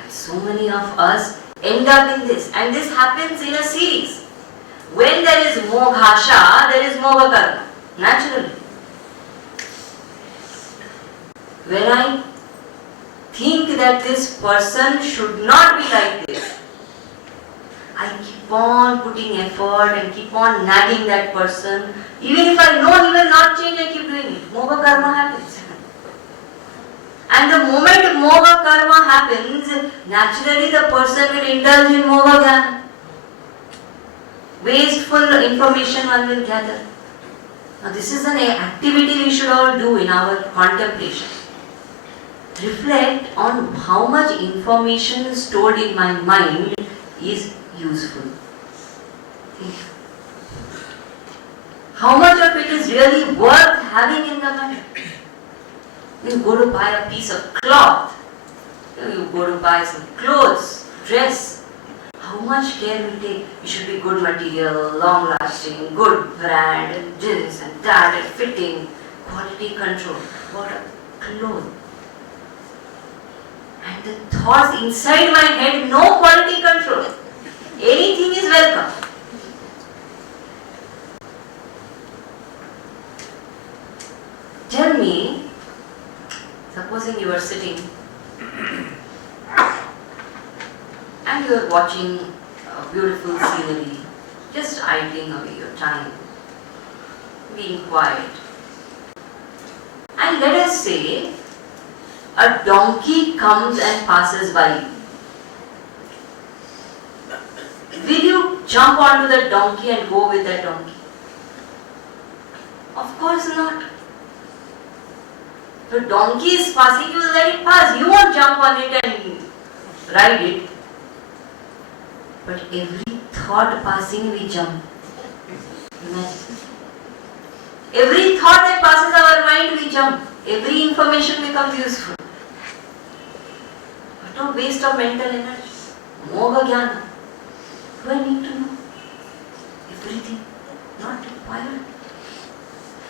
And so many of us end up in this. And this happens in a series. When there is moghasha, there is mogha karma. Naturally. When I think that this person should not be like this, I keep on putting effort and keep on nagging that person. Even if I know he will not change, I keep doing it. Mogha karma happens. And the moment mogha karma happens, naturally the person will indulge in mogha jnana. wasteful information one will gather. Now this is an activity we should all do in our contemplation. Reflect on how much information stored in my mind is useful. Think. How much of it is really worth having in the mind? You go to buy a piece of cloth, you go to buy some clothes, dress. How much care we take? It should be good material, long lasting, good brand, and this and that, and fitting, quality control. What a cloth. And the thoughts inside my head, no quality control. Anything is welcome. Tell me, supposing you are sitting and you are watching a beautiful scenery, just idling away your time, being quiet. And let us say, a donkey comes and passes by you. Will you jump onto the donkey and go with that donkey? Of course not. The donkey is passing, you will let it pass. You won't jump on it and ride it. But every thought passing, we jump. Imagine. Every thought that passes our mind, we jump. Every information becomes useful. What a waste of mental energy. Moga jnana. Do I need to know everything? Not required.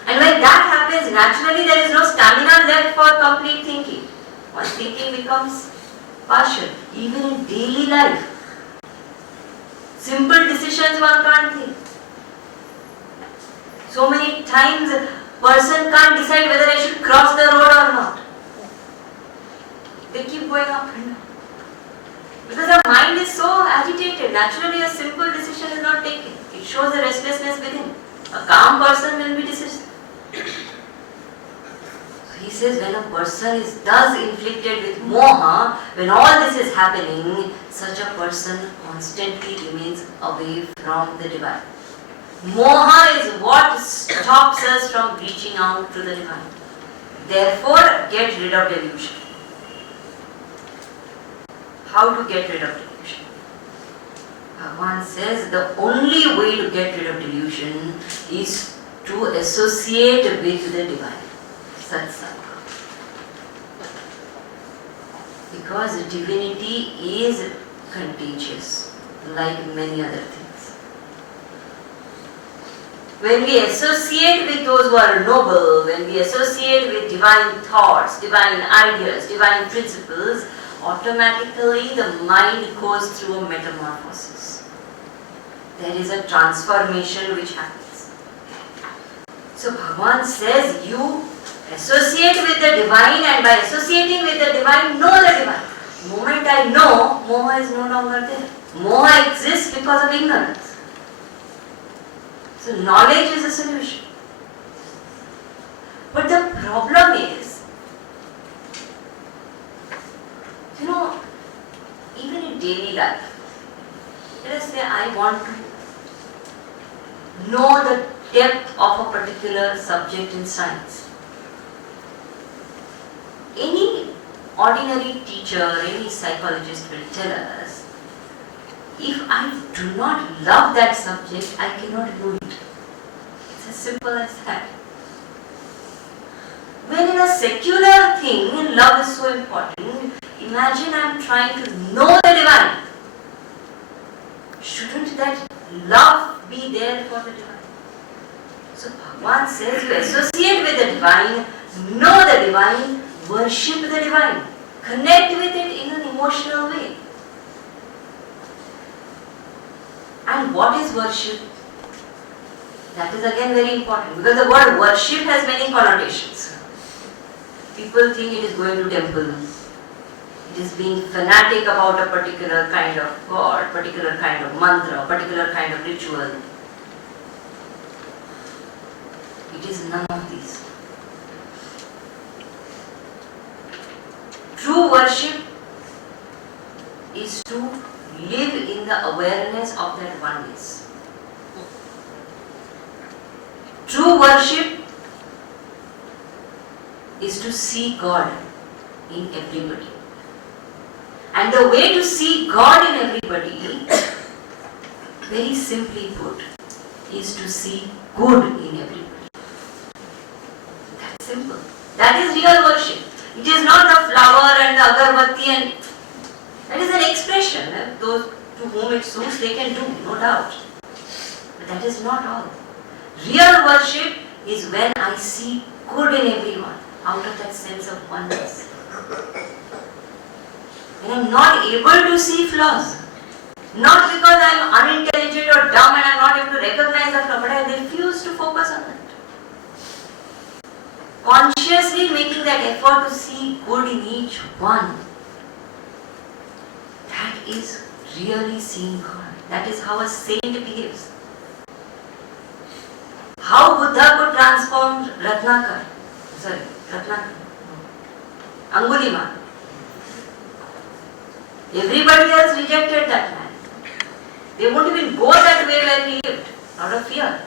And when that happens, naturally there is no stamina left for complete thinking. Once thinking becomes partial, even in daily life. Simple decisions one can't think. So many times a person can't decide whether I should cross the road or not. They keep going up and down. Because the mind is so agitated, naturally a simple decision is not taken. It shows a restlessness within. A calm person will be decisive. So he says when a person is thus inflicted with moha, when all this is happening, such a person constantly remains away from the divine. Moha is what stops us from reaching out to the divine. Therefore, get rid of delusion. How to get rid of delusion? Bhagavan says the only way to get rid of delusion is to associate with the divine. Satsanga. Because divinity is contagious, like many other things. When we associate with those who are noble, when we associate with divine thoughts, divine ideas, divine principles, automatically the mind goes through a metamorphosis. There is a transformation which happens. So Bhagavan says you associate with the divine, and by associating with the divine, know the divine. The moment I know, moha is no longer there. Moha exists because of ignorance. So knowledge is a solution. But the problem is, even in daily life, let us say I want to know the depth of a particular subject in science. Any ordinary teacher, any psychologist will tell us, if I do not love that subject, I cannot know it. It's as simple as that. When in a secular thing, love is so important. Imagine I am trying to know the divine. Shouldn't that love be there for the divine? So Bhagavan says you associate with the divine, know the divine, worship the divine, connect with it in an emotional way. And what is worship? That is again very important, because the word worship has many connotations. People think it is going to temple. It is being fanatic about a particular kind of God, particular kind of mantra, particular kind of ritual. It is none of these. True worship is to live in the awareness of that oneness. True worship is to see God in everybody. And the way to see God in everybody, very simply put, is to see good in everybody. That's simple. That is real worship. It is not the flower and the agarbatti, and that is an expression. Those to whom it suits, they can do, no doubt. But that is not all. Real worship is when I see good in everyone, out of that sense of oneness. When I am not able to see flaws, not because I am unintelligent or dumb and I am not able to recognize the flaw, but I refuse to focus on that. Consciously making that effort to see good in each one, that is really seeing God. That is how a saint behaves. How Buddha could transform Angulimal. Everybody else rejected that man. They won't even go that way where he lived, out of fear.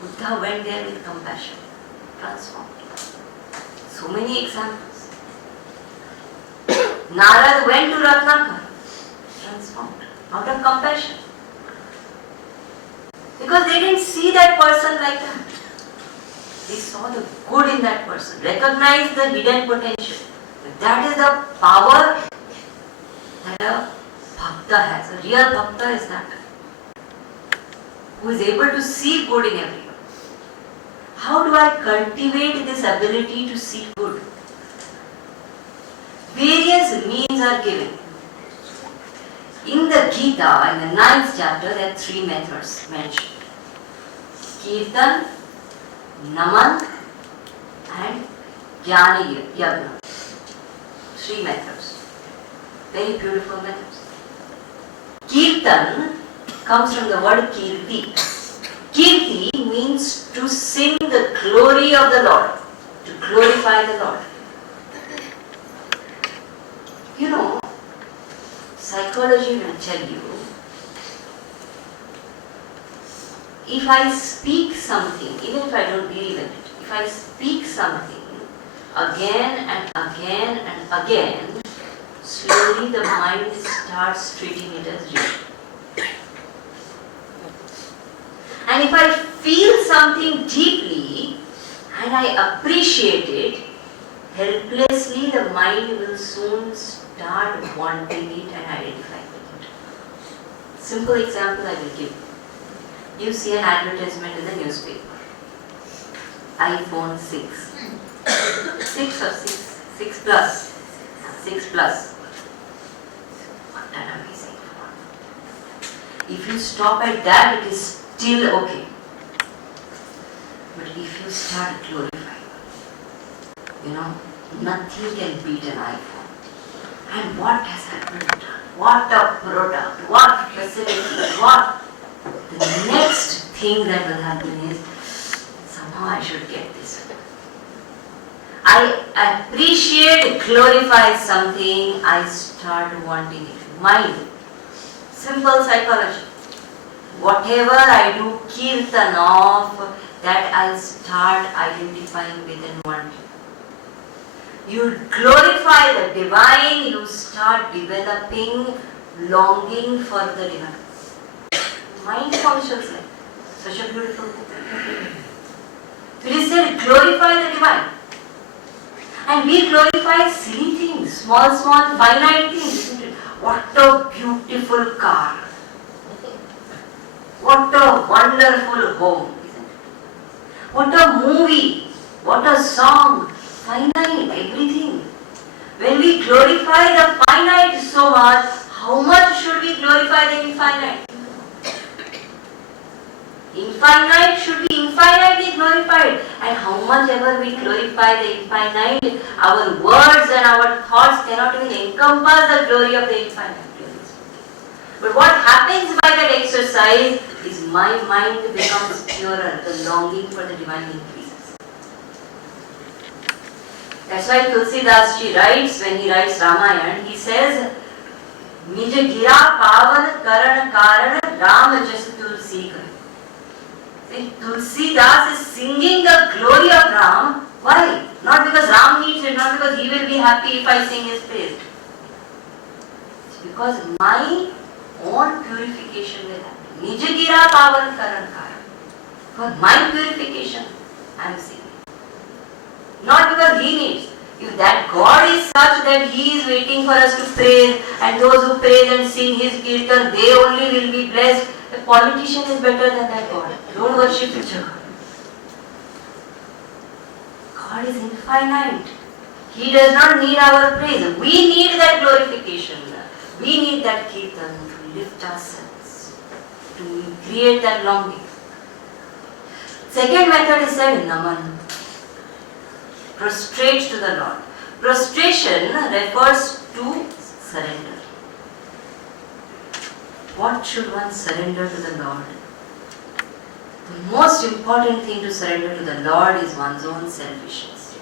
Buddha went there with compassion, transformed. So many examples. Narad went to Ratnakar, transformed, out of compassion. Because they didn't see that person like that. They saw the good in that person, recognized the hidden potential. That is the power that a bhakta has. A real bhakta is that, who is able to see good in everyone. How do I cultivate this ability to see good? Various means are given. In the Gita, in the 9th chapter, there are 3 methods mentioned. Kirtan, Naman and Jnana Yagna. 3 methods. Very beautiful methods. Kirtan comes from the word Kirti. Kirti means to sing the glory of the Lord, to glorify the Lord. You know, psychology will tell you, if I speak something, even if I don't believe in it, if I speak something again and again and again, slowly the mind starts treating it as real. And if I feel something deeply and I appreciate it, helplessly the mind will soon start wanting it and identifying with it. Simple example I will give. You see an advertisement in the newspaper. iPhone 6. 6 or 6 plus. 6 plus. What an amazing phone. If you stop at that, it is still okay. But if you start glorifying, nothing can beat an iPhone. And what has happened? What a product, what facilities, what. The next thing that will happen is, somehow I should get this. I appreciate, glorify something, I start wanting it. Mind. Simple psychology. Whatever I do kirtan of, that I'll start identifying with and wanting. You glorify the divine, you start developing longing for the divine. Mind functions like such a beautiful thing. It is said, glorify the divine. And we glorify silly things, small, finite things, isn't it? What a beautiful car. What a wonderful home, isn't it? What a movie, what a song, finite, everything. When we glorify the finite so much, how much should we glorify the infinite? Infinite should be infinitely glorified. And how much ever we glorify the infinite, our words and our thoughts cannot even encompass the glory of the infinite. But what happens by that exercise is my mind becomes purer, the longing for the divine increases. That's why Tulsidas ji writes, when he writes Ramayana, he says, Nij gira pavan karan karan Ram jas tulsi kar. When Tulsidas is singing the glory of Ram, why? Not because Ram needs it, not because he will be happy if I sing his praise. It's because my own purification will happen. Nijagira pavan karan kara. For my purification, I am singing. Not because he needs. If that God is such that he is waiting for us to praise, and those who praise and sing his kirtan, they only will be blessed. A politician is better than that God. Don't worship each other. God is infinite. He does not need our praise. We need that glorification. We need that kirtan to lift ourselves, to create that longing. Second method is said naman. Prostrate to the Lord. Prostration refers to surrender. What should one surrender to the Lord? The most important thing to surrender to the Lord is one's own selfishness.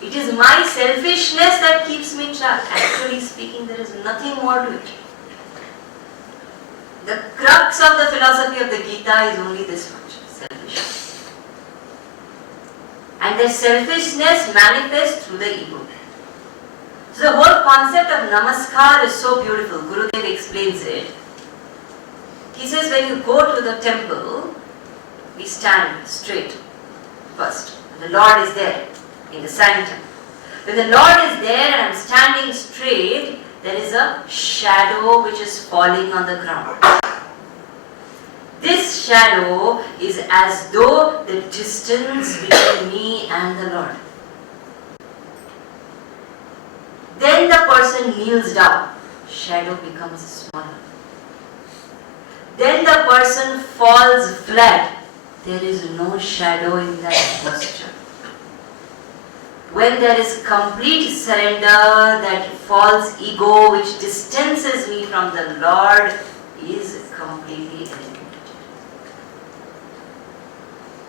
It is my selfishness that keeps me trapped. Actually speaking, there is nothing more to it. The crux of the philosophy of the Gita is only this much: selfishness. And the selfishness manifests through the ego. So the whole concept of namaskar is so beautiful. Gurudev explains it. He says when you go to the temple, we stand straight first. The Lord is there in the sanctum. When the Lord is there and I am standing straight, there is a shadow which is falling on the ground. This shadow is as though the distance between me and the Lord. Then the person kneels down. Shadow becomes smaller. Then the person falls flat. There is no shadow in that posture. When there is complete surrender, that false ego which distances me from the Lord is completely eliminated.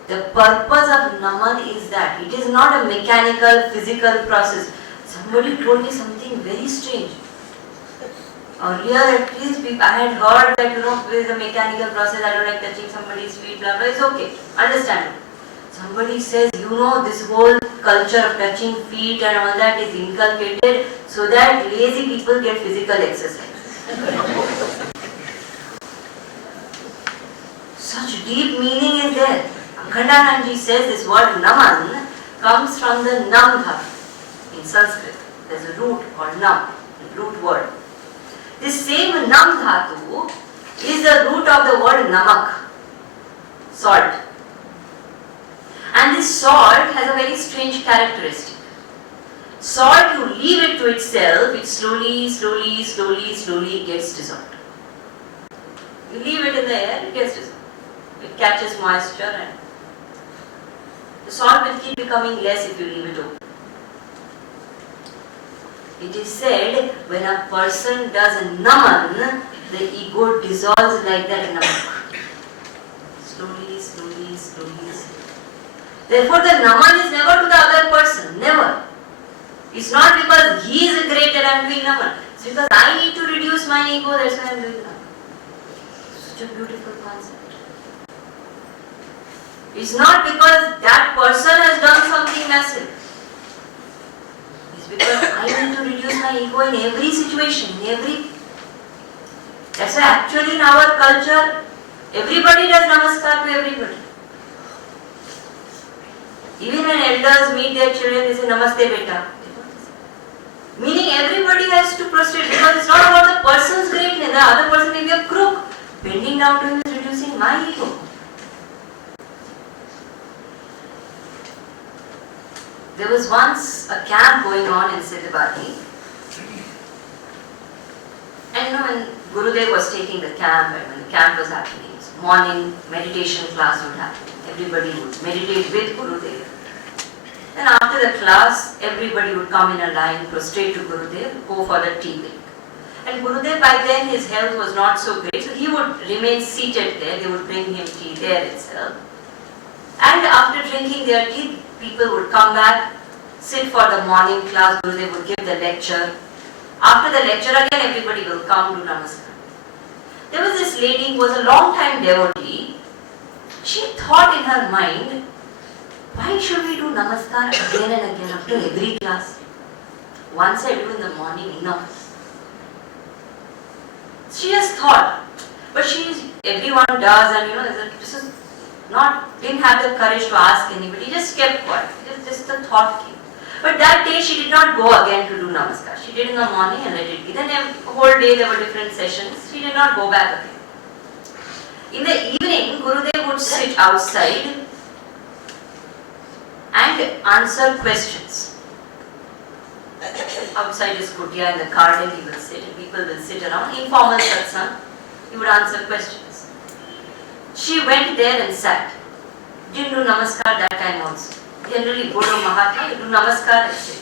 The purpose of Naman is that it is not a mechanical, physical process. Somebody told me something very strange. Earlier, at least I had heard that there is a mechanical process. I don't like touching somebody's feet, blah blah. It's okay, understand. Somebody says, this whole culture of touching feet and all that is inculcated so that lazy people get physical exercise. Such deep meaning is there. Akhandanandji says this word naman comes from the nam dhatu in Sanskrit. There is a root called nam, the root word. This same nam dhatu is the root of the word namak, salt. And this salt has a very strange characteristic. Salt, you leave it to itself, it slowly gets dissolved. You leave it in the air, it gets dissolved. It catches moisture and the salt will keep becoming less if you leave it open. It is said when a person does naman, the ego dissolves like that namak. Slowly. Therefore the naman is never to the other person, never. It's not because he is great that I am doing naman. It's because I need to reduce my ego, that's why I am doing naman. Such a beautiful concept. It's not because that person has done something massive. It's because I need to reduce my ego in every situation, That's why actually in our culture, everybody does namaskar to everybody. Even when elders meet their children, they say namaste beta. Meaning everybody has to prostrate because it's not about the person's greatness. The other person may be a crook. Bending down to him is reducing my ego. There was once a camp going on in Siddhabati. And when Gurudev was taking the camp and when the camp was happening, morning meditation class would happen. Everybody would meditate with Gurudev. Then after the class, everybody would come in a line, prostrate to Gurudev, go for the tea break. And Gurudev, by then his health was not so great, so he would remain seated there. They would bring him tea there itself. And after drinking their tea, people would come back, sit for the morning class, Gurudev would give the lecture. After the lecture again, everybody will come to Namaskar. There was this lady who was a long time devotee. She thought in her mind, why should we do namaskar again and again after every class? Once I do in the morning, enough. She just thought, but everyone does, and this is not, didn't have the courage to ask anybody, just kept quiet. Just the thought came. But that day she did not go again to do namaskar. She did in the morning and let it be. Then the whole day there were different sessions. She did not go back again. In the evening, Gurudev would sit outside and answer questions. Outside his kutia in the garden he will sit and people will sit around. Informal satsang. He would answer questions. She went there and sat. Didn't do namaskar that time also. Generally go to Mahatma, do namaskar and sit.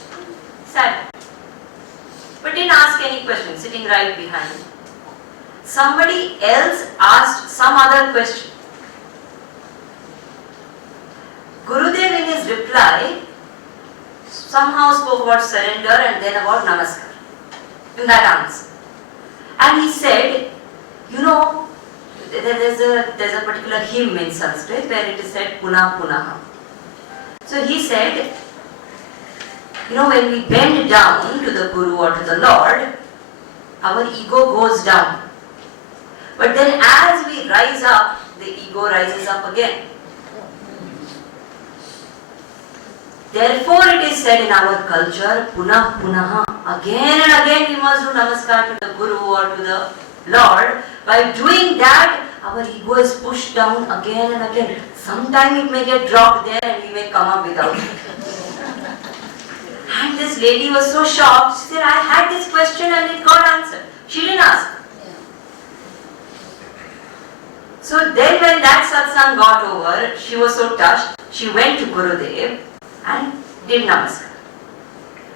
Sat. But didn't ask any question, sitting right behind. Somebody else asked some other question. Gurudev in his reply somehow spoke about surrender and then about namaskar in that answer. And he said, there's a particular hymn in Sanskrit where it is said Puna Punaha. So he said, when we bend down to the Guru or to the Lord, our ego goes down. But then as we rise up, the ego rises up again. Therefore it is said in our culture, Punah Punaha, again and again we must do namaskar to the Guru or to the Lord. By doing that, our ego is pushed down again and again. Sometime it may get dropped there and we may come up without it. And this lady was so shocked. She said, I had this question and it got answered. She didn't ask. So then when that satsang got over, she was so touched, she went to Gurudev and did namaskar.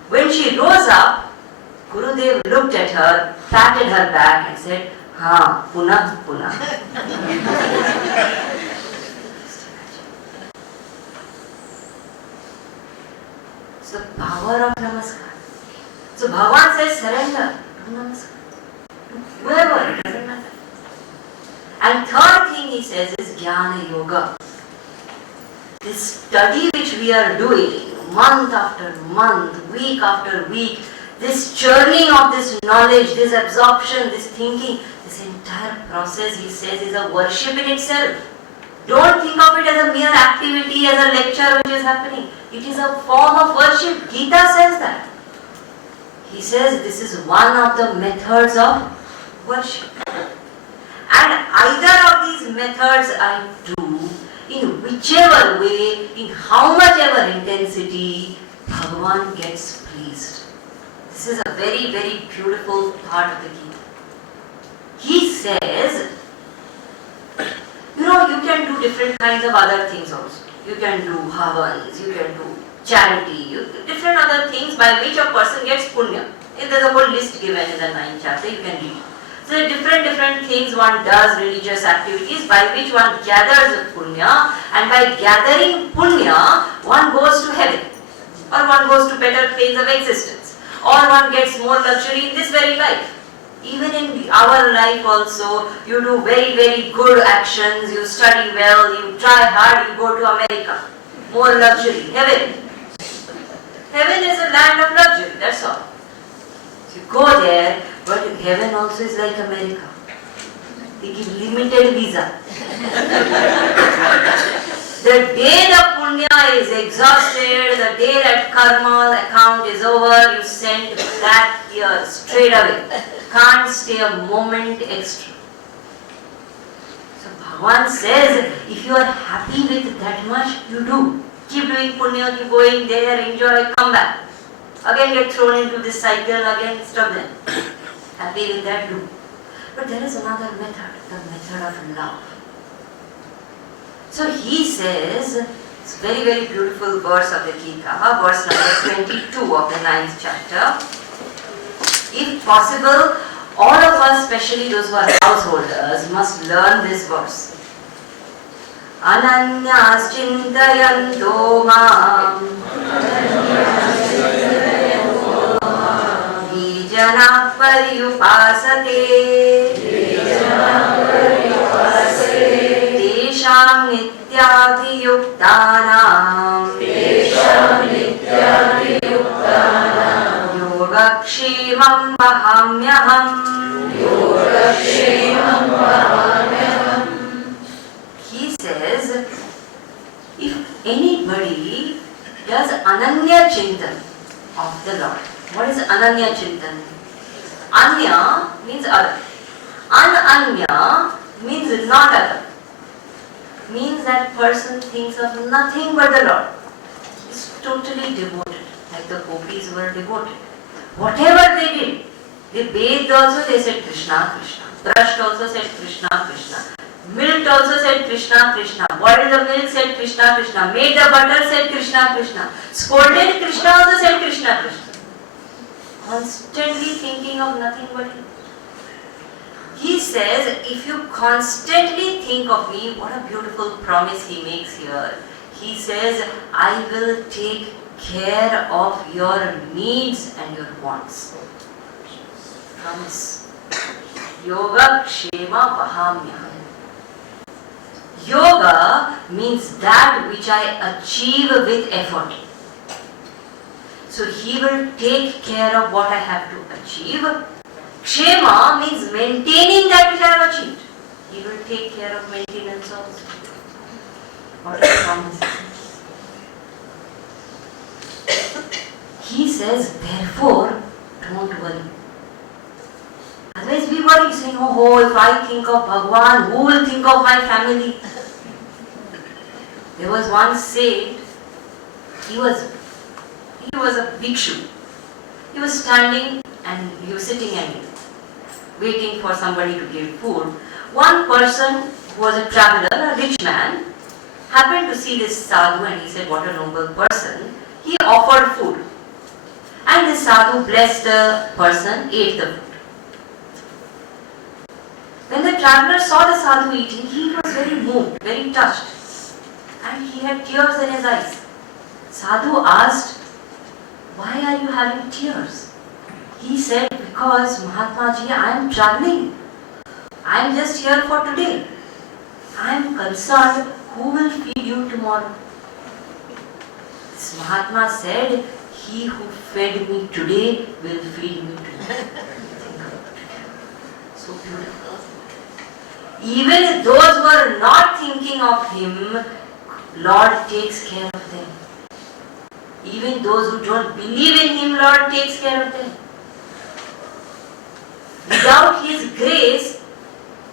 When she rose up, Gurudev looked at her, patted her back and said, Ha, Punah, Punah. It's the power of namaskar. So Bhagavan says surrender, do namaskar. Whoever, it doesn't matter. And third thing he says is Jnana Yoga. This study which we are doing month after month, week after week, this churning of this knowledge, this absorption, this thinking, this entire process, he says, is a worship in itself. Don't think of it as a mere activity, as a lecture which is happening. It is a form of worship. Gita says that. He says this is one of the methods of worship. And either of these methods I do, in whichever way, in how much ever intensity, Bhagavan gets pleased. This is a very, very beautiful part of the Gita. He says, you can do different kinds of other things also. You can do havans, you can do charity, different other things by which a person gets punya. There's a whole list given in the 9th chapter, you can read. So there are different things one does, religious activities by which one gathers punya, and by gathering punya, one goes to heaven, or one goes to better planes of existence, or one gets more luxury in this very life. Even in our life also, you do very, very good actions, you study well, you try hard, you go to America. More luxury, heaven. Heaven is a land of luxury, that's all. So you go there, but heaven also is like America. They give limited visa. The day the punya is exhausted, the day that karma account is over, you send that year straight away. Can't stay a moment extra. So Bhagavan says, if you are happy with that much, you do. Keep doing punya, keep going there, enjoy, come back. Again get thrown into this cycle, again stop there. Happy with that, do. But there is another method, the method of love. So he says, it's a very, very beautiful verse of the Gita, verse number 22 of the 9th chapter. If possible, all of us, especially those who are householders, must learn this verse. Ananyas chintayanto mam Vijana paryupasate Tesham योगक्षेमं वहाम्यहम्. He says, if anybody does Ananya Chintan of the Lord. What is Ananya Chintan? Anya means other. Ananya means not other. Means that person thinks of nothing but the Lord. Is totally devoted. Like the gopis were devoted. Whatever they did, they bathed also, they said Krishna, Krishna. Brushed also said Krishna, Krishna. Milked also said Krishna, Krishna. Boiled the milk said Krishna, Krishna. Made the butter said Krishna, Krishna. Scolded Krishna also said Krishna, Krishna. Constantly thinking of nothing but Him. He says, if you constantly think of me, what a beautiful promise He makes here. He says, I will take care of your needs and your wants. Promise. Yoga Kshema Vahamyam. Yoga means that which I achieve with effort. So He will take care of what I have to achieve. Kshema means maintaining that which I have achieved. He will take care of maintenance also. What a promise. He says, therefore, don't worry. Otherwise we worry, saying, oh, if I think of Bhagwan, who will think of my family? There was one saint, he was a bhikshu. He was standing and he was sitting and waiting for somebody to give food. One person who was a traveler, a rich man, happened to see this sadhu and he said, what a noble person. He offered food. And this sadhu blessed the person, ate the food. When the traveler saw the sadhu eating, he was very moved, very touched. And he had tears in his eyes. Sadhu asked, why are you having tears? He said, because Mahatma Ji, I am traveling. I am just here for today. I am concerned who will feed you tomorrow. This Mahatma said, he who fed me today will feed me tomorrow. So beautiful. Even those who are not thinking of Him, Lord takes care of them. Even those who don't believe in Him, Lord takes care of them. Without His grace,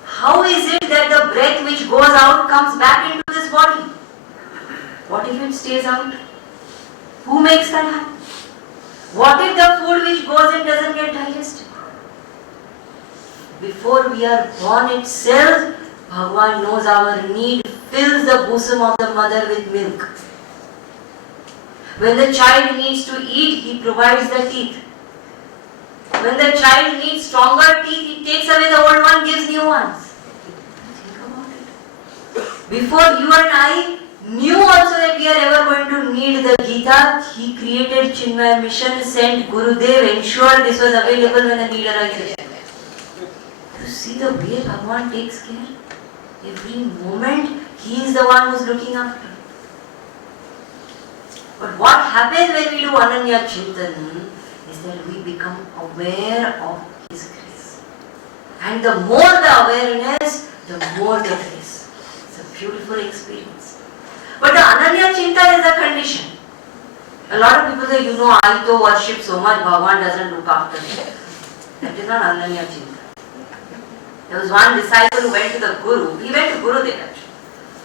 how is it that the breath which goes out comes back into this body? What if it stays out? Who makes that happen? What if the food which goes in doesn't get digested? Before we are born itself, Bhagavan knows our need, fills the bosom of the mother with milk. When the child needs to eat, He provides the teeth. When the child needs stronger teeth, He takes away the old one, gives new ones. Think about it. Before you and I knew also that we are ever going to need the Gita, He created Chinmaya Mission, sent Gurudev, ensured this was available when the need arises. You see the way Bhagavan takes care? Every moment, He is the one who is looking after. But what happens when we do Ananya Chintan is that we become aware of His grace. And the more the awareness, the more the grace. It's a beautiful experience. But the Ananya Chintan is a condition. A lot of people say, I to worship so much, Bhagavan doesn't look after me. That is not Ananya Chintan. There was one disciple who went to the Guru. He went to Gurudev actually.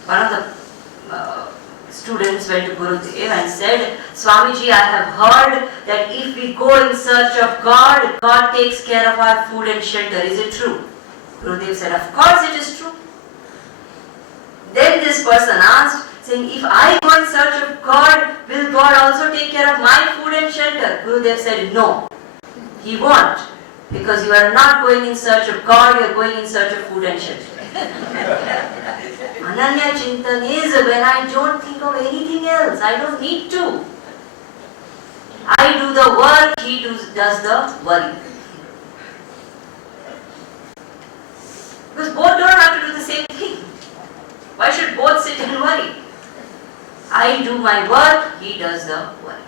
One of the students went to Gurudev and said, Swamiji, I have heard that if we go in search of God, God takes care of our food and shelter. Is it true? Gurudev said, of course it is true. Then this person asked, saying, if I go in search of God, will God also take care of my food and shelter? Gurudev said, no, He won't. Because you are not going in search of God, you are going in search of food and shelter. Ananya Chintan is when I don't think of anything else. I don't need to. I do the work, He does the worry. Because both don't have to do the same thing. Why should both sit and I do my work, he does the work.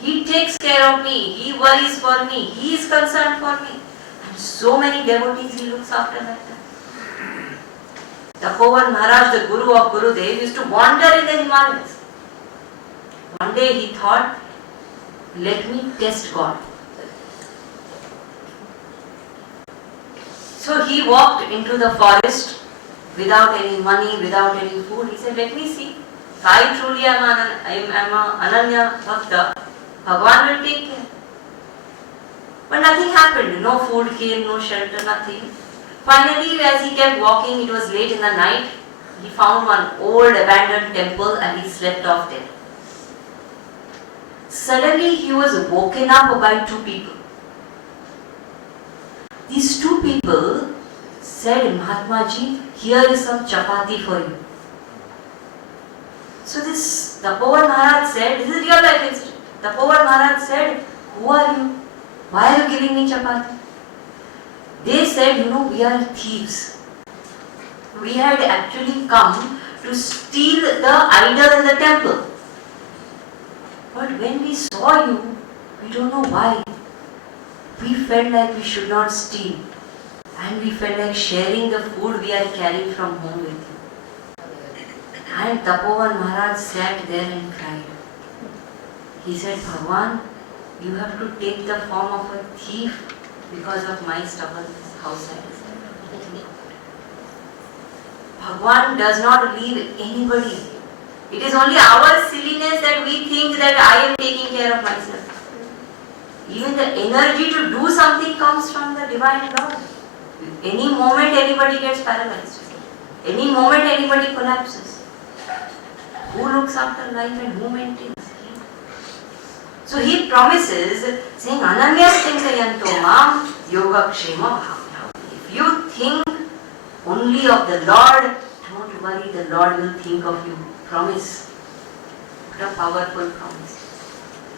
He takes care of me, he worries for me, he is concerned for me. And so many devotees he looks after like that. Tapovan Maharaj, the guru of Gurudev, used to wander in the Himalayas. One day he thought, let me test God. So he walked into the forest without any money, without any food. He said, let me see. If I truly am an Ananya Bhakta, Bhagwan will take care. But nothing happened. No food came, no shelter, nothing. Finally, as he kept walking, it was late in the night, he found one old abandoned temple and he slept off there. Suddenly, he was woken up by two people. These two people said, Mahatma Ji, here is some chapati for you. So this Tapovan Maharaj said, this is real life incident. Tapovan Maharaj said, who are you? Why are you giving me chapati? They said, we are thieves. We had actually come to steal the idol in the temple. But when we saw you, we don't know why. We felt like we should not steal. And we felt like sharing the food we are carrying from home with you. And Tapovan Maharaj sat there and cried. He said, Bhagwan, you have to take the form of a thief because of my stubbornness. How sad is that? Bhagwan does not leave anybody. It is only our silliness that we think that I am taking care of myself. Even the energy to do something comes from the Divine Lord. Any moment anybody gets paralyzed. Any moment anybody collapses. Who looks after life and who maintains? So he promises, saying, Ananyas Chintayanto Mam Yoga Kshema Bhavya. If you think only of the Lord, don't worry, the Lord will think of you. Promise. What a powerful promise.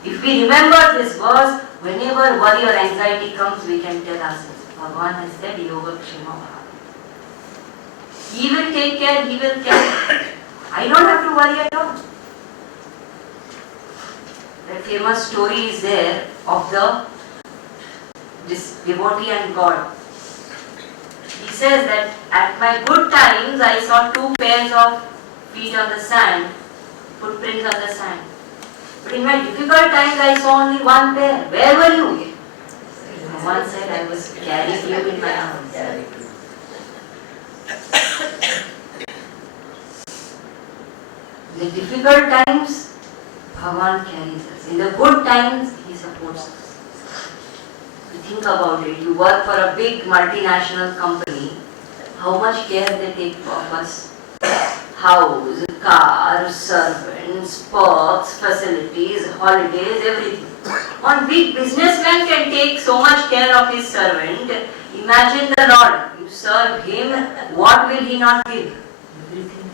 If we remember this verse, whenever worry or anxiety comes, we can tell ourselves, Bhagavan has said, Yoga Kshema Bhavya. He will take care, He will care. I don't have to worry at all. That famous story is there of this devotee and God. He says that at my good times I saw two pairs of feet on the sand, footprints on the sand. But in my difficult times I saw only one pair. Where were you? One said, I was carrying you in my arms. In the difficult times, Bhagavan carries us. In the good times, He supports us. You think about it. You work for a big multinational company. How much care they take of us? House, car, servants, perks, facilities, holidays, everything. One big businessman can take so much care of his servant. Imagine the Lord. You serve Him, what will He not give? Everything.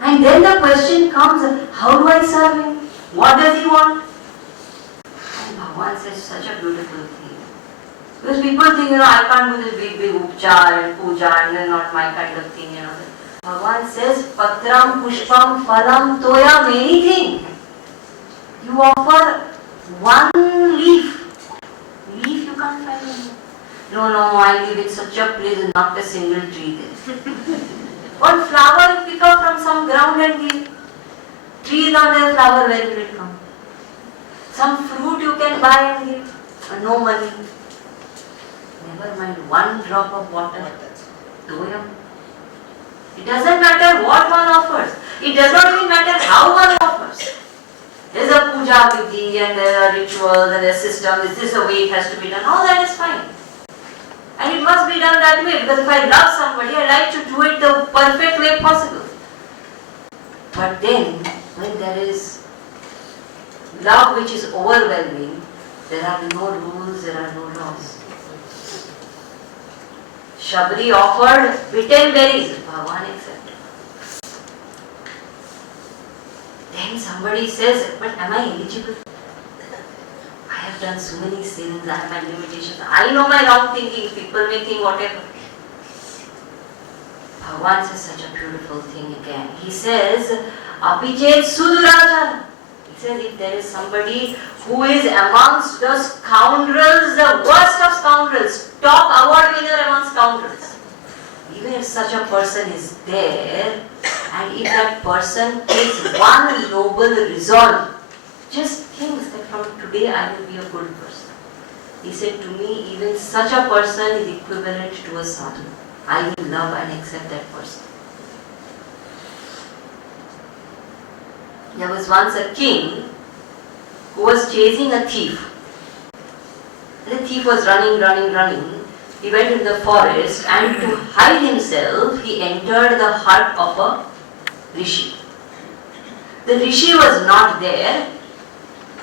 And then the question comes, how do I serve Him? What does He want? And Bhagavan says such a beautiful thing. Because people think, I can't do this big upchar and puja and not my kind of thing. Bhagavan says, Patram, Pushpam, Phalam, Toya, many things. You offer one leaf. Leaf you can't find anywhere. No, I live in such a place, not a single tree there. One flower you pick up from some ground and give. Tree is not a flower, where will it come? Some fruit you can buy and give. No money. Never mind one drop of water. Toyam. It doesn't matter what one offers. It does not even matter how one offers. There is a puja vidhi and there are rituals and a system. Is this the way it has to be done? All that is fine. And it must be done that way, because if I love somebody, I like to do it the perfect way possible. But then, when there is love which is overwhelming, there are no rules, there are no laws. Shabri offered bitten berries, Bhagavan accepted. Then somebody says, but am I eligible? I have done so many sins, I have my limitations. I know my wrong thinking, people may think whatever. Bhagavan says such a beautiful thing again. He says, Apichet Sudurachara. He says, if there is somebody who is amongst the scoundrels, the worst of scoundrels, top award winner among scoundrels, even if such a person is there, and if that person takes one noble resolve, just thinks that from today I will be a good person. He said to me, even such a person is equivalent to a sadhu. I will love and accept that person. There was once a king who was chasing a thief. The thief was running. He went in the forest, and to hide himself, he entered the hut of a rishi. The rishi was not there,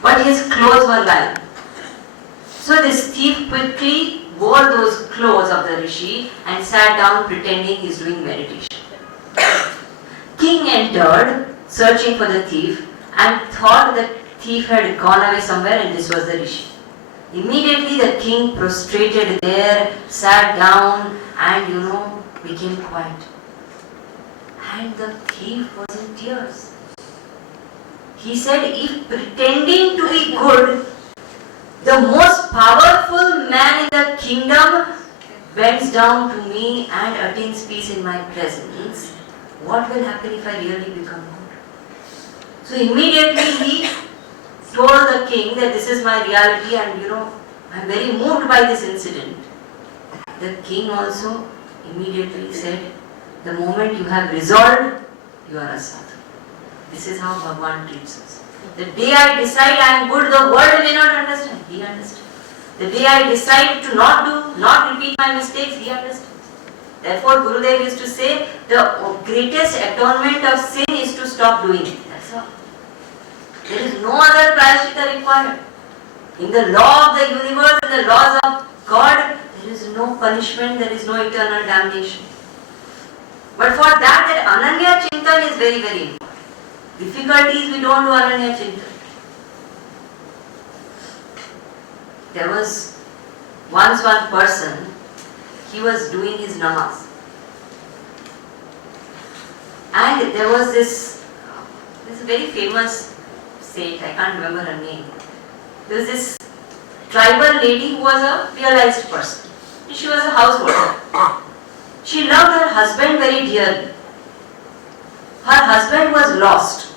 but his clothes were lying. So this thief quickly wore those clothes of the rishi and sat down pretending he is doing meditation. King entered, searching for the thief, and thought the thief had gone away somewhere and this was the rishi. Immediately the king prostrated there, sat down and became quiet. And the thief was in tears. He said, if pretending to be good, the most powerful man in the kingdom bends down to me and attains peace in my presence, what will happen if I really become good? So immediately he told the king that this is my reality and I am very moved by this incident. The king also immediately said, the moment you have resolved, you are a sadhu. This is how Bhagavan treats us. The day I decide I am good, the world may not understand. He understands. The day I decide to not repeat my mistakes, he understands. Therefore, Gurudev used to say, the greatest atonement of sin is to stop doing it. That's all. There is no other prayaschitta required. In the law of the universe, in the laws of God, there is no punishment, there is no eternal damnation. But for that Ananya Chintan is very, very important. Difficulties we don't do Ananya Chintan. There was once one person, he was doing his namaz. And there was this very famous saint, I can't remember her name. There was this tribal lady who was a realized person. She was a householder. She loved her husband very dearly. Her husband was lost.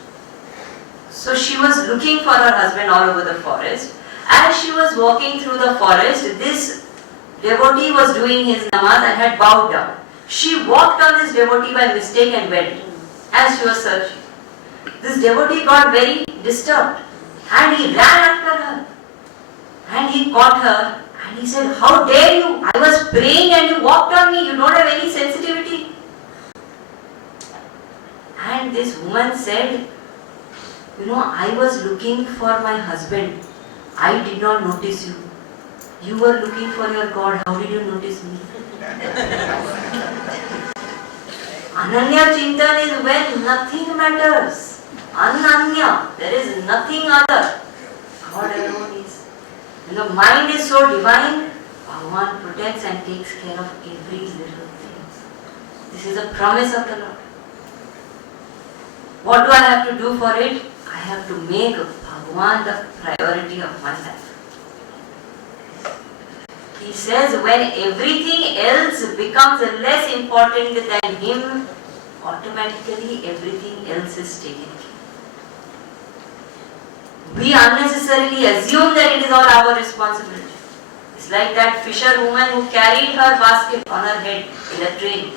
So she was looking for her husband all over the forest. As she was walking through the forest, this devotee was doing his namaz and had bowed down. She walked on this devotee by mistake and went as she was searching. This devotee got very disturbed and he ran after her and he caught her and he said, how dare you? I was praying and you walked on me. You don't have any sensitivity. And this woman said, I was looking for my husband. I did not notice you. You were looking for your God. How did you notice me? Ananya Chintan is when nothing matters. Ananya, there is nothing other. God alone is. When the mind is so divine, Bhagavan protects and takes care of every little thing. This is a promise of the Lord. What do I have to do for it? I have to make Bhagavan the priority of my life. He says when everything else becomes less important than him, automatically everything else is taken care of. We unnecessarily assume that it is all our responsibility. It's like that fisherwoman who carried her basket on her head in a train,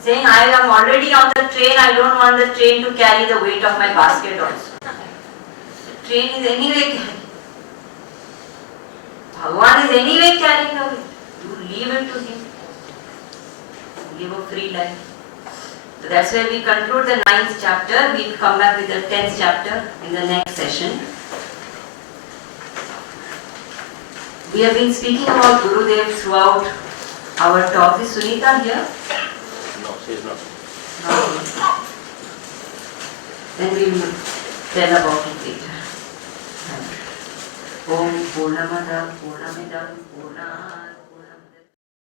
saying, I am already on the train, I don't want the train to carry the weight of my basket also. The train is anyway carrying. Bhagavan is anyway carrying the weight. You leave it to him. Live a free life. So that's where we conclude the 9th chapter. We will come back with the 10th chapter in the next session. We have been speaking about Gurudev throughout our talk. Is Sunita here? No, she is not. No. Then we will tell about it later. Om Purnamada Purnamidam Purnam